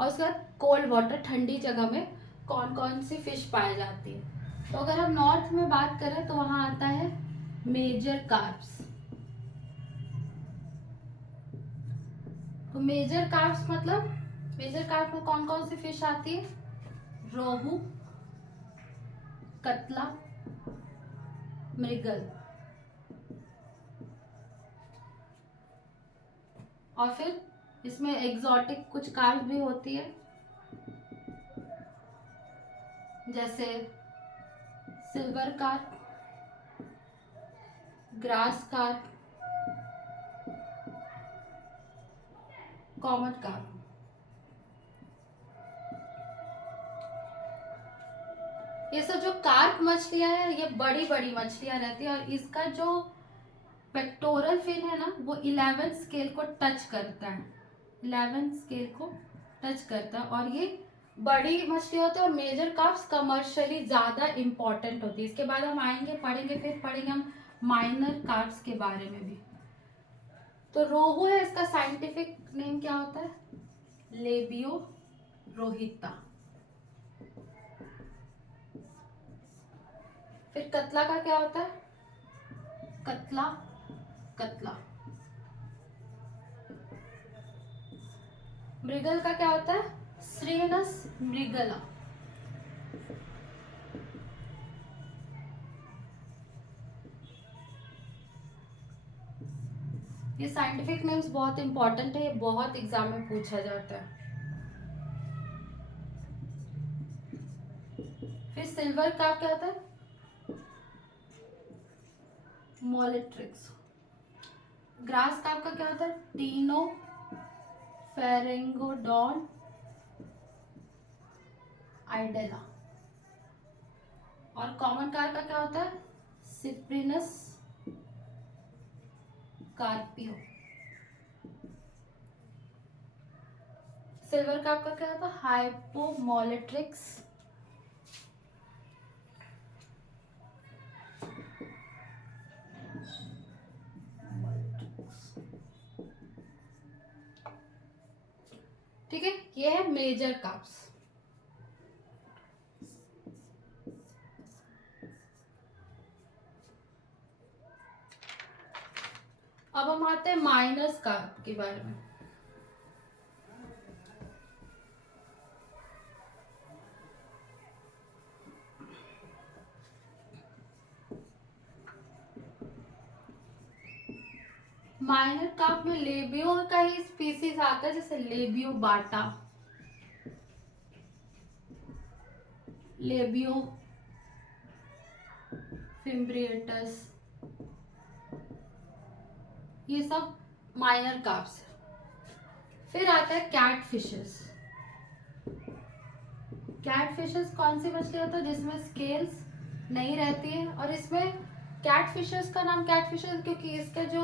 और उसके बाद कोल्ड वाटर ठंडी जगह में कौन कौन सी फिश पाई जाती है। तो अगर हम नॉर्थ में बात करें तो वहाँ आता है मेजर कार्प्स। तो मेजर कार्प्स मतलब मेजर कार्प में कौन कौन सी फिश आती है, रोहू, कतला, मृगल, और फिर इसमें एग्जॉटिक कुछ कार्प भी होती है जैसे silver carp, grass carp, common carp. ये सब जो कार्प मछलियां हैं ये बड़ी बड़ी मछलियां रहती है, और इसका जो पेक्टोरल फिन है ना वो 11 स्केल को टच करता है, 11 स्केल को टच करता है, और ये बड़ी मछली होती है। और मेजर कार्प्स कमर्शियली ज्यादा इंपॉर्टेंट होती है। इसके बाद हम आएंगे पढ़ेंगे, फिर पढ़ेंगे हम माइनर कार्प्स के बारे में भी। तो रोहू है, इसका साइंटिफिक नेम क्या होता है, लेबियो रोहिता। फिर कतला का क्या होता है, कतला कतला। मृगल का क्या होता है, श्रेनस मृगला। ये साइंटिफिक नेम्स बहुत इंपॉर्टेंट है, ये बहुत एग्जाम में पूछा जाता है। फिर सिल्वर कार्प क्या होता है, मोलिट्रिक्स। ग्रास कार्प का क्या होता है, टीनो फेरेंगोडॉन आइडेला। और कॉमन कार्प का क्या होता है, सिप्रिनस कार्पियो। सिल्वर कार्प का क्या होता है, हाइपोमोलिट्रिक्स। ठीक है, ये है मेजर कार्प्स। अब हम आते हैं माइनस कार्प के बारे में। माइनर कार्प में लेबियो का ही स्पीसीज आता है, जैसे लेबियो बाटा, लेबियो फिम्ब्रिएटस, ये सब माइनर कार्ब्स है। फिर आता है कैट फिशेस। कैट फिशेस कौन सी मछली होता है जिसमें स्केल्स नहीं रहती है, और इसमें कैट फिशेस का नाम कैट फिशेस क्योंकि इसका जो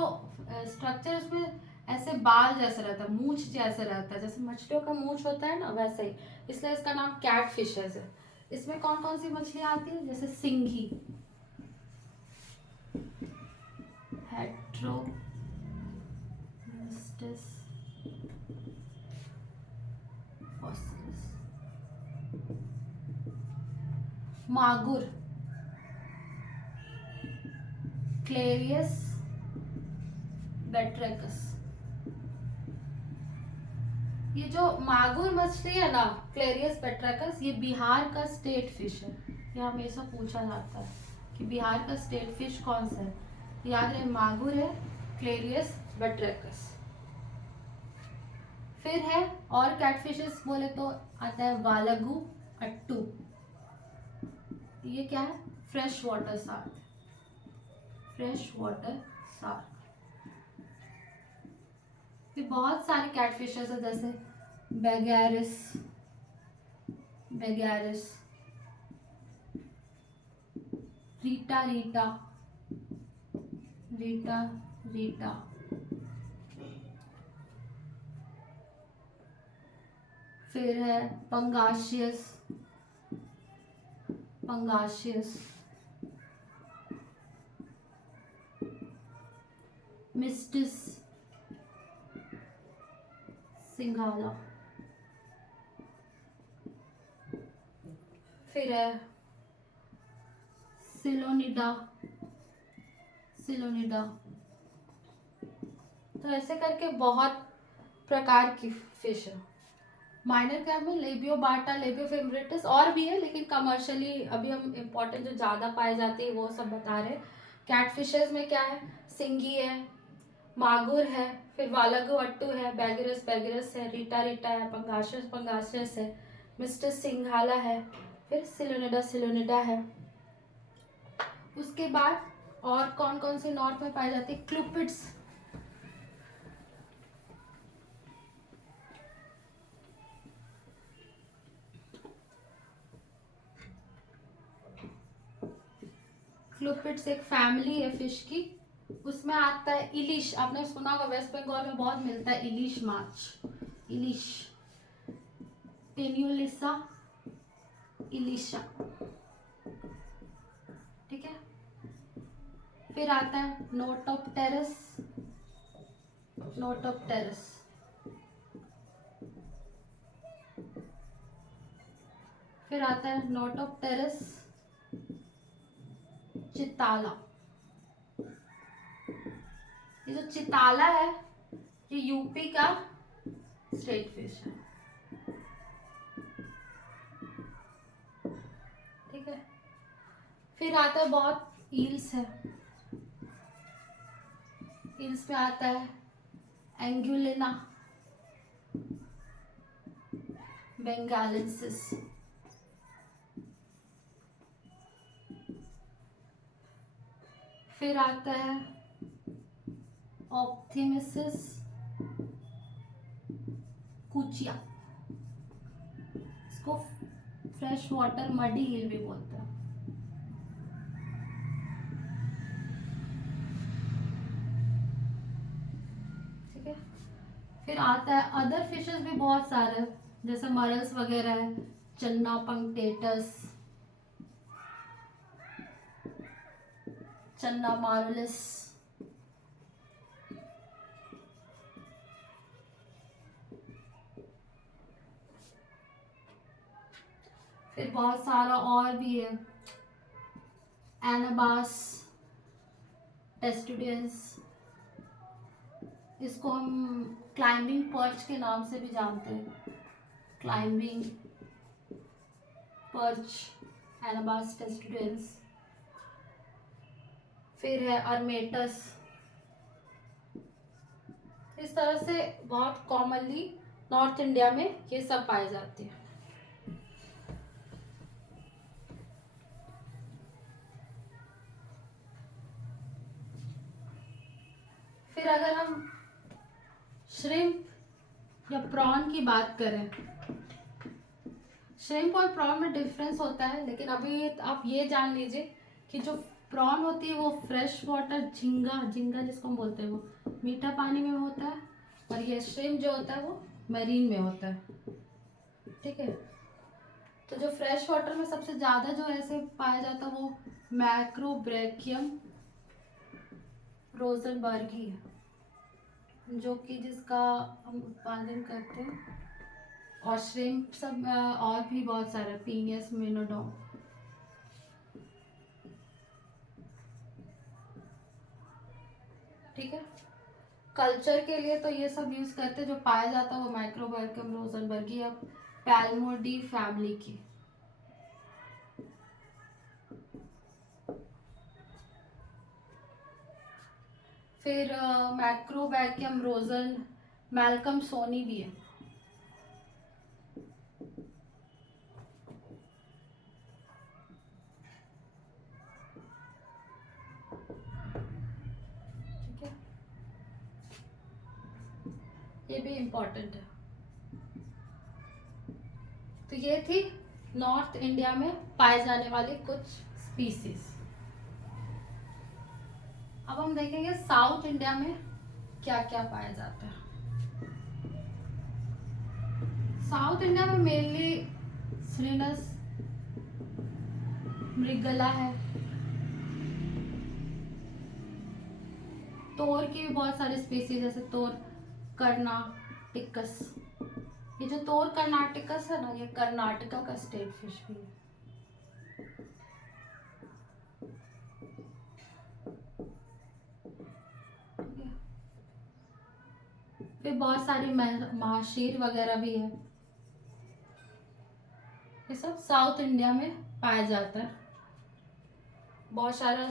स्ट्रक्चर उसमें ऐसे बाल जैसे रहता है, मूंछ जैसे रहता है, जैसे मछलियों का मूंछ होता है ना वैसे ही, इसलिए इसका नाम कैट फिशेस है। इसमें कौन कौन सी मछलियाँ आती है, जैसे सिंघी, हेट्रोमिस्टिस फॉसिलिस, मागुर, क्लेरियस बेट्रेकस। ये जो मागुर मछली है ना, क्लेरियस बेट्रेकस, ये बिहार का स्टेट फिश है। ये हमेशा पूछा जाता है कि बिहार का स्टेट फिश कौन सा है, याद रहे मागुर है, क्लेरियस बेट्रेकस। फिर है और कैटफिशेस बोले तो आता है वालगू अट्टू, ये क्या है, fresh water shark, fresh water shark. फिर बहुत सारे कैटफिशेस है जैसे बेगैरिस, बेगैरिस, रीटा रीटा, रीटा रीटा। फिर है पंगाशियस, पंगाशियस, मिस्टिस सिंघाला। फिर है सिलोनिडा, सिलोनिडा। तो ऐसे करके बहुत प्रकार की फिश है। माइनर क्रैब में लेबियो बाटा, लेबियो फिम्ब्रेटस और भी है, लेकिन कमर्शियली अभी हम इम्पोर्टेंट जो ज़्यादा पाए जाते हैं वो सब बता रहे हैं। कैटफिशेस में क्या है, सिंगी है, मागुर है, फिर वालगू अट्टू है, बैगिरस बैगिरस है, रीटा रीटा है, पंगाशियस पंगाशियस है, मिस्टर सिंघाला है, फिर सिलोनिडा सिलोनिडा है। उसके बाद और कौन कौन से नॉर्थ में पाए जाते हैं, क्लूपिड्स, क्लूपिड्स एक फैमिली है फिश की, उसमें आता है इलिश। आपने सुना होगा वेस्ट बंगाल में बहुत मिलता है इलिश माछ, इलिश, टेन्यूलिसा इलिशा, ठीक है। फिर आता है नोटोप्टेरस, नोटोप्टेरस। फिर आता है नोटोप्टेरस चिताला। ये जो चिताला है ये यूपी का स्टेट फिश है, ठीक है। फिर आता है बहुत ईल्स है, ईल्स में आता है एंगुलिना बेंगालेंसिस। फिर आता है ऑप्थिमिसिस कुचिया, इसको फ्रेश वाटर मडी हील भी बोलते हैं, ठीक है। फिर आता है अदर फिशेस भी बहुत सारे, जैसे मरल्स वगैरह है, चन्ना पंक्टेटस, चन्ना मारुलिस। फिर बहुत सारा और भी है, एनाबास टेस्टुडियंस, इसको हम क्लाइंबिंग पर्च के नाम से भी जानते हैं, क्लाइंबिंग पर्च, एनाबास टेस्टुडियंस। फिर है अर्मेटस। इस तरह से बहुत कॉमनली नॉर्थ इंडिया में ये सब पाए जाते हैं। फिर अगर हम श्रिम्प या प्रॉन की बात करें, श्रिम्प और प्रॉन में डिफरेंस होता है, लेकिन अभी आप ये जान लीजिए कि जो प्रॉन होती है वो फ्रेश वाटर, झींगा झींगा जिसको हम बोलते हैं, वो मीठा पानी में होता है, और ये श्रिम्प जो होता है वो मरीन में होता है। ठीक है, तो जो फ्रेश वाटर में सबसे ज़्यादा जो ऐसे पाया जाता है वो मैक्रोब्रैकियम रोजनबर्गी है, जो कि जिसका हम उत्पादन करते हैं, और श्रिम्प सब और भी बहुत सारे, पीनियस मिनोडोम। ठीक है, कल्चर के लिए तो ये सब यूज करते हैं, जो पाया जाता है वो माइक्रोबर्गम रोजनबर्गी या पैल्मोडी फैमिली की। फिर मैक्रोबैकियम रोजन मैल्कम सोनी भी है। ठीक है, ये भी इम्पोर्टेंट है। तो ये थी नॉर्थ इंडिया में पाए जाने वाली कुछ स्पीसीज। अब हम देखेंगे साउथ इंडिया में क्या क्या पाया जाता है। साउथ इंडिया में मेनली सिनस मृगला है, तोर की भी बहुत सारी स्पीसीज, जैसे तोर कर्नाटिकस। ये जो तोर कर्नाटिकस है ना, ये कर्नाटका का स्टेट फिश भी है। फिर बहुत सारी महाशीर वगैरह भी है। ये सब साउथ इंडिया में पाया जाता है। बहुत सारा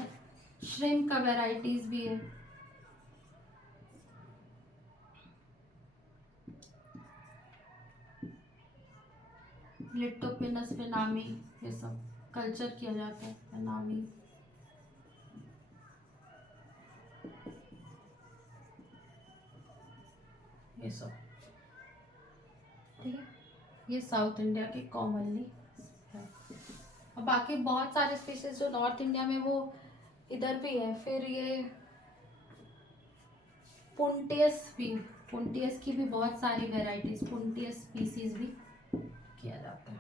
श्रिम्प का वैरायटीज भी है। लिट्टोपिनस फेनामी, ये सब कल्चर किया जाता है, फेनामी। ये सब ठीक है, ये साउथ इंडिया के कॉमनली है। और बाकी बहुत सारे स्पीशीज जो नॉर्थ इंडिया में वो इधर भी है। फिर ये पुंटियस की भी बहुत सारी वेराइटीज, पुंटियस स्पीसीज भी किया जाता है।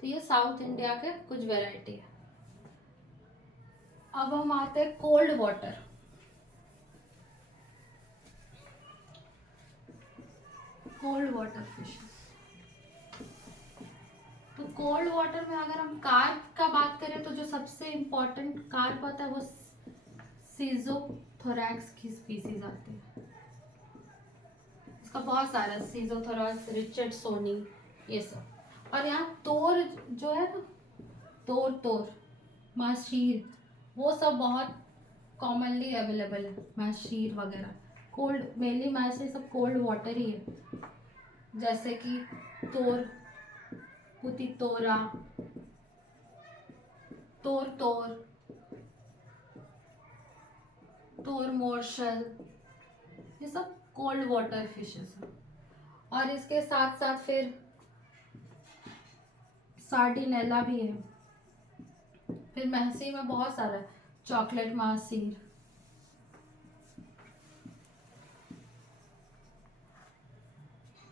तो ये साउथ इंडिया के कुछ वेराइटी है। अब हम आते हैं cold water. Cold water fishes. तो कोल्ड वाटर में अगर हम कार्प का बात करें तो जो सबसे इम्पोर्टेंट कार्प आता है वो सीजोथोरैक्स की स्पीसीज आती है। इसका बहुत सारा, सीजोथोरैक्स, रिचर्डसोनी, ये सब। और यहाँ तोर जो है ना, तोर माशीर, वो सब बहुत कॉमनली अवेलेबल है, माशीर वगैरह। कोल्ड मेनली माशीर सब कोल्ड वाटर ही है, जैसे कि तोर पुतितोरा, तोर मोर्शल, ये सब कोल्ड वाटर फिशेस हैं। और इसके साथ साथ फिर सार्डिनेला भी है। फिर महसी में बहुत सारा, चॉकलेट महासीर।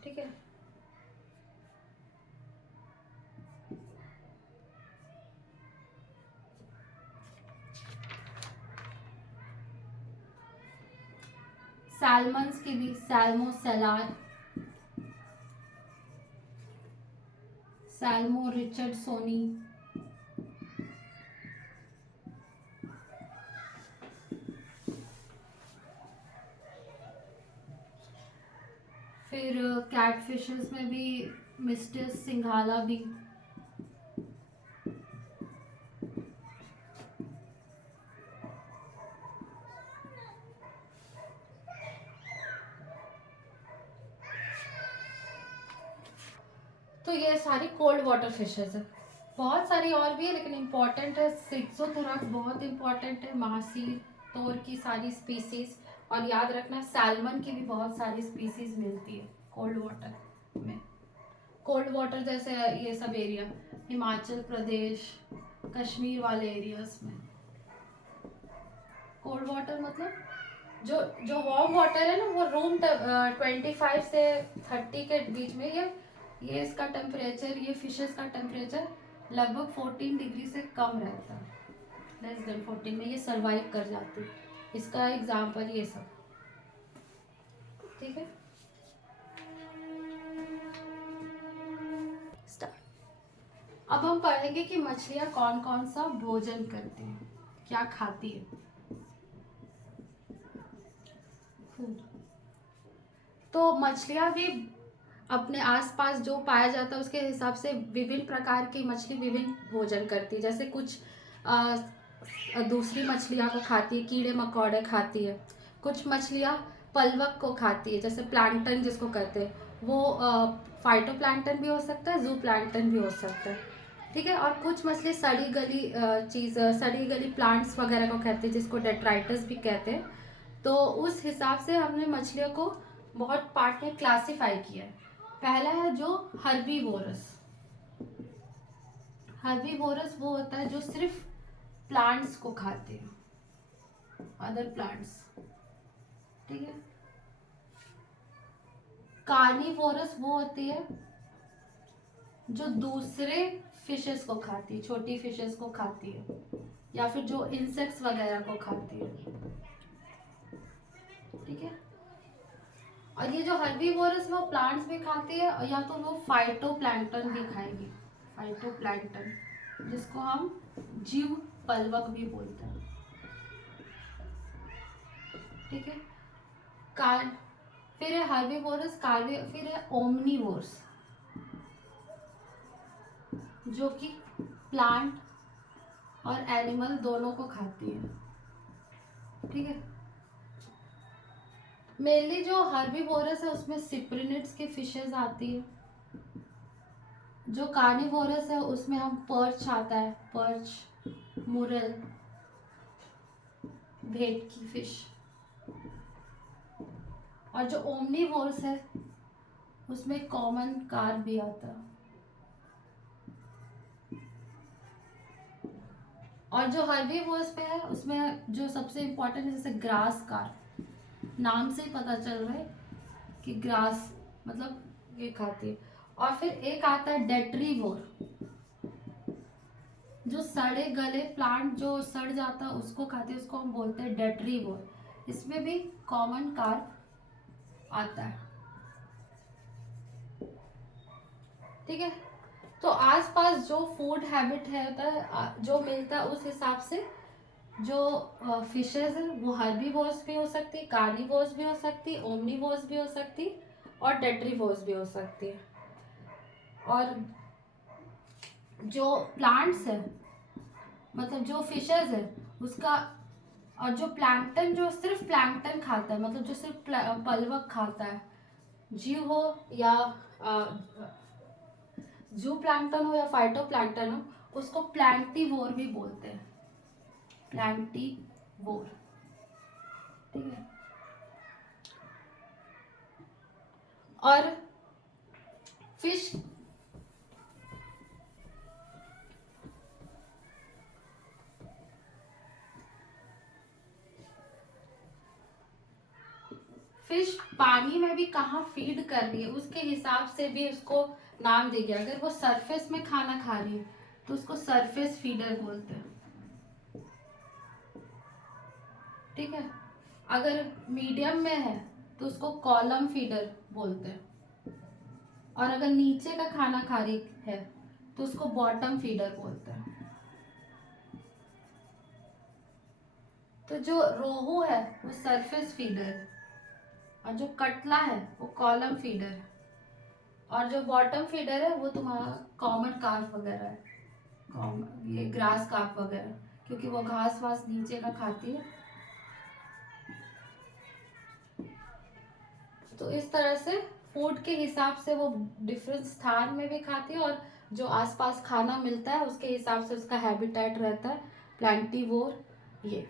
ठीक है, सैल्मन्स की भी, सैल्मो सेलार, सैल्मो रिचर्डसोनी, फिर कैटफिशेस में भी मिस्टिस सिंघाला भी। तो ये सारी कोल्ड वाटर फिशेस है। बहुत सारी और भी है, लेकिन इम्पोर्टेंट है सिक्सोथोरैक्स, बहुत इम्पोर्टेंट है, महासीर, तोर की सारी स्पीसीज, और याद रखना सैल्मन की भी बहुत सारी स्पीसीज मिलती है कोल्ड वाटर में। कोल्ड वाटर जैसे ये सब एरिया, हिमाचल प्रदेश, कश्मीर वाले एरियाज में। कोल्ड वाटर मतलब जो जो वार्म वाटर है ना, वो रूम 25 से 30 के बीच में, ये इसका टेम्परेचर, ये फिशेस का टेम्परेचर लगभग 14 डिग्री से कम रहता है, लेस देन 14 में ये सरवाइव कर जाती है। इसका एग्जाम्पल ये सब, ठीक है। स्टार्ट। अब हम पढ़ेंगे कि मछलियाँ कौन कौन सा भोजन करती हैं, क्या खाती है। तो मछलियाँ भी अपने आसपास जो पाया जाता है उसके हिसाब से विभिन्न प्रकार की मछली विभिन्न भोजन करती है। जैसे कुछ दूसरी मछलियाँ को खाती है, कीड़े मकोड़े खाती है। कुछ मछलियाँ पलवक को खाती है, जैसे प्लैंकटन जिसको कहते हैं, वो फाइटोप्लैंकटन भी हो सकता है, जू प्लैंकटन भी हो सकता है, ठीक है। और कुछ मछली सड़ी गली सड़ी गली प्लांट्स वगैरह को कहते हैं, जिसको डेट्राइटस भी कहते हैं। तो उस हिसाब से हमने मछलियों को बहुत पार्ट में क्लासिफाई किया है। पहला है जो हर्बीवोरस। हर्बीवोरस वो होता है जो सिर्फ प्लांट्स को खाते हैं, अदर प्लांट्स, ठीक है। कार्निवोरस वो होती है जो दूसरे फिशेस को खाती है, छोटी फिशेस को खाती है, या फिर जो इंसेक्ट्स वगैरह को खाती है, ठीक है। और ये जो हर्बीवोरस वो प्लांट्स भी खाती है, या तो वो फाइटोप्लैंक्टन भी खाएगी, फाइटोप्लैंक्टन, जिसको हम जीव पलवक भी बोलते हैं, ठीक है। कार फिर है हर्बीवोरस, फिर है ओमनीवोरस, जो कि प्लांट और एनिमल दोनों को खाती है, ठीक है। मेनली जो हर्बीवोरस है उसमें सिप्रिनिड्स की फिशेज आती है। जो कार्निवोरस है उसमें हम पर्च आता है, पर्च, मुरल, भेट की फिश। और जो ओमनीवोरस है उसमें कॉमन कार्प भी आता है। और जो हर्बीवोरस पे है उसमें जो सबसे इम्पोर्टेंट है, जैसे ग्रास कार्प, नाम से ही पता चल रहा है कि ग्रास मतलब ये खाती है। और फिर एक आता है डेट्रीवोर, जो सड़े गले प्लांट जो सड़ जाता है उसको खाते हैं, उसको हम बोलते हैं डेट्रीवोर। इसमें भी कॉमन कार्प आता है, ठीक है। तो आसपास जो फूड हैबिट है होता है, जो मिलता है उस हिसाब से जो फिशेज है वो हर्बीवोर्स भी हो सकती है, कार्निवोर्स भी हो सकती है, ओमनीवोर्स भी हो सकती है, और डेट्रीवोर्स भी हो सकती है। और जो प्लांट्स है, मतलब जो फिशेज है उसका, और जो प्लैंकटन जो सिर्फ प्लैंकटन खाता है, मतलब जो सिर्फ पलवक खाता है, जीव हो या जू प्लैंकटन हो या फाइटो प्लैंकटन हो, उसको प्लैंक्टिवोर भी बोलते हैं, प्लैंक्टिवोर, ठीक है। और फिश फिश पानी में भी कहाँ फीड कर रही है उसके हिसाब से भी उसको नाम दे गया। अगर वो सरफेस में खाना खा रही है तो उसको सरफेस फीडर बोलते हैं, ठीक है। अगर मीडियम में है तो उसको कॉलम फीडर बोलते हैं, और अगर नीचे का खाना खा रही है तो उसको बॉटम फीडर बोलते हैं। तो जो रोहू है वो सरफेस फीडर, और जो कटला है वो कॉलम फीडर, और जो बॉटम फीडर है वो तुम्हारा कॉमन कार्प वगैरह है, ये ग्रास कार्प वगैरह, क्योंकि वो घास वास नीचे का खाती है। तो इस तरह से फूड के हिसाब से वो डिफरेंट स्थान में भी खाती है, और जो आसपास खाना मिलता है उसके हिसाब से उसका हैबिटेट रहता है, प्लांटिवोर ये।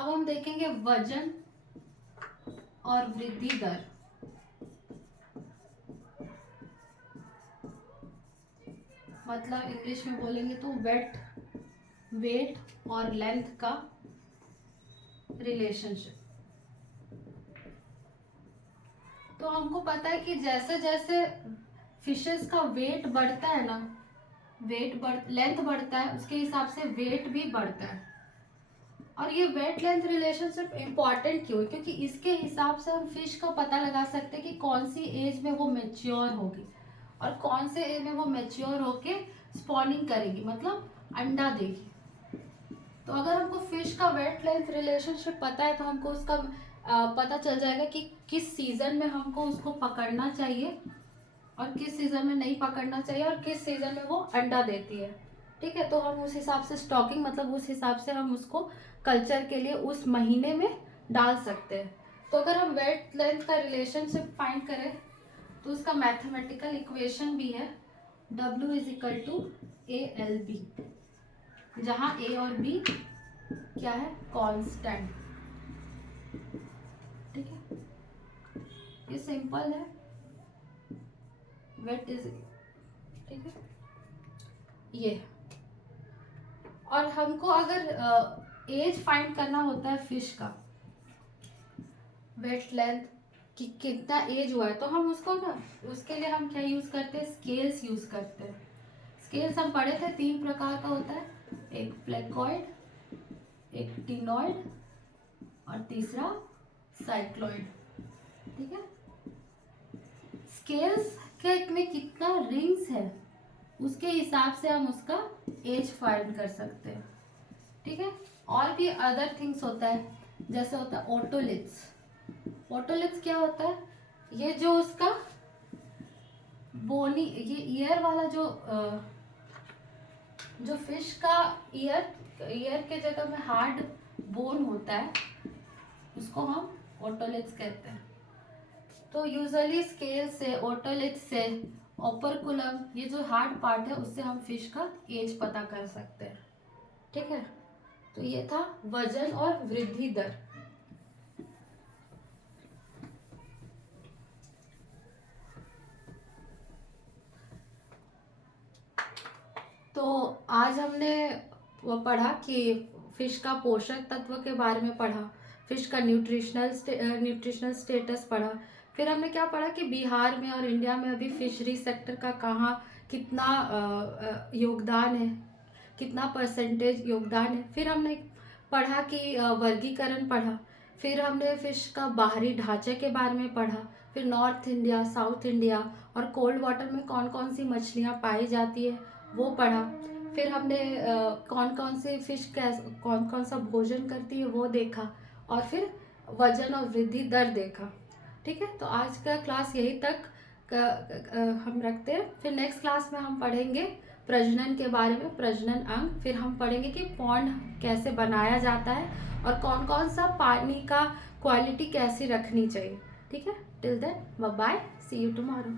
अब हम देखेंगे वजन और वृद्धि दर। मतलब इंग्लिश में बोलेंगे तो वेट और लेंथ का रिलेशनशिप। तो हमको पता है कि जैसे जैसे फिशेस का वेट बढ़ता है ना, लेंथ बढ़ता है, उसके हिसाब से वेट भी बढ़ता है। और ये वेट लेंथ रिलेशनशिप इम्पॉर्टेंट क्यों है? क्योंकि इसके हिसाब से हम फिश का पता लगा सकते हैं कि कौन सी एज में वो मेच्योर होगी और कौन से एज में वो मेच्योर होके स्पॉनिंग करेगी, मतलब अंडा देगी। तो अगर हमको फिश का वेट लेंथ रिलेशनशिप पता है तो हमको उसका पता चल जाएगा कि किस सीजन में हमको उसको पकड़ना चाहिए और किस सीजन में नहीं पकड़ना चाहिए और किस सीजन में वो अंडा देती है। ठीक है, तो हम उस हिसाब से स्टॉकिंग, मतलब उस हिसाब से हम उसको कल्चर के लिए उस महीने में डाल सकते हैं। तो अगर हम वेट लेंथ का रिलेशनशिप फाइंड करें तो उसका मैथमेटिकल इक्वेशन भी है W=ALB, जहाँ A और B क्या है? कांस्टेंट। ठीक है, ये सिंपल है। वेट इज, ठीक है ये। और हमको अगर एज फाइंड करना होता है फिश का, वेट लेंथ कि कितना एज हुआ है, तो हम उसको ना, उसके लिए हम क्या यूज करते हैं? स्केल्स यूज करते हैं। स्केल्स हम पढ़े थे 3 प्रकार का होता है, एक प्लेकॉइड, एक टिनॉइड और तीसरा साइक्लॉइड। ठीक है, स्केल्स के में कितना रिंग्स है उसके हिसाब से हम उसका एज फाइंड कर सकते हैं। ठीक है, और भी अदर थिंग्स होता है, जैसे होता है ओटोलिथ्स। ओटोलिथ्स क्या होता है? ये जो उसका बोनी, ये ईयर वाला जो फिश का ईयर के जगह में हार्ड बोन होता है, उसको हम ओटोलिथ्स कहते हैं। तो यूजुअली स्केल से, ओटोलिथ्स से, ओपरकुलम, ये जो हार्ड पार्ट है, उससे हम फिश का एज पता कर सकते हैं। ठीक है, तो ये था वजन और वृद्धि दर। तो आज हमने वो पढ़ा कि फिश का पोषक तत्व के बारे में पढ़ा, फिश का न्यूट्रिशनल स्टेटस पढ़ा। फिर हमने क्या पढ़ा कि बिहार में और इंडिया में अभी फिशरी सेक्टर का कहाँ कितना योगदान है, कितना परसेंटेज योगदान है। फिर हमने पढ़ा कि वर्गीकरण पढ़ा। फिर हमने फिश का बाहरी ढांचे के बारे में पढ़ा। फिर नॉर्थ इंडिया, साउथ इंडिया और कोल्ड वाटर में कौन कौन सी मछलियाँ पाई जाती है वो पढ़ा। फिर हमने कौन कौन से फिश कौन कौन सा भोजन करती है वो देखा। और फिर वजन और वृद्धि दर देखा। ठीक है, तो आज का क्लास यही तक हम रखते हैं। फिर नेक्स्ट क्लास में हम पढ़ेंगे प्रजनन के बारे में, प्रजनन अंग। फिर हम पढ़ेंगे कि पॉन्ड कैसे बनाया जाता है और कौन कौन सा पानी का क्वालिटी कैसी रखनी चाहिए। ठीक है, till then bye bye, see you tomorrow.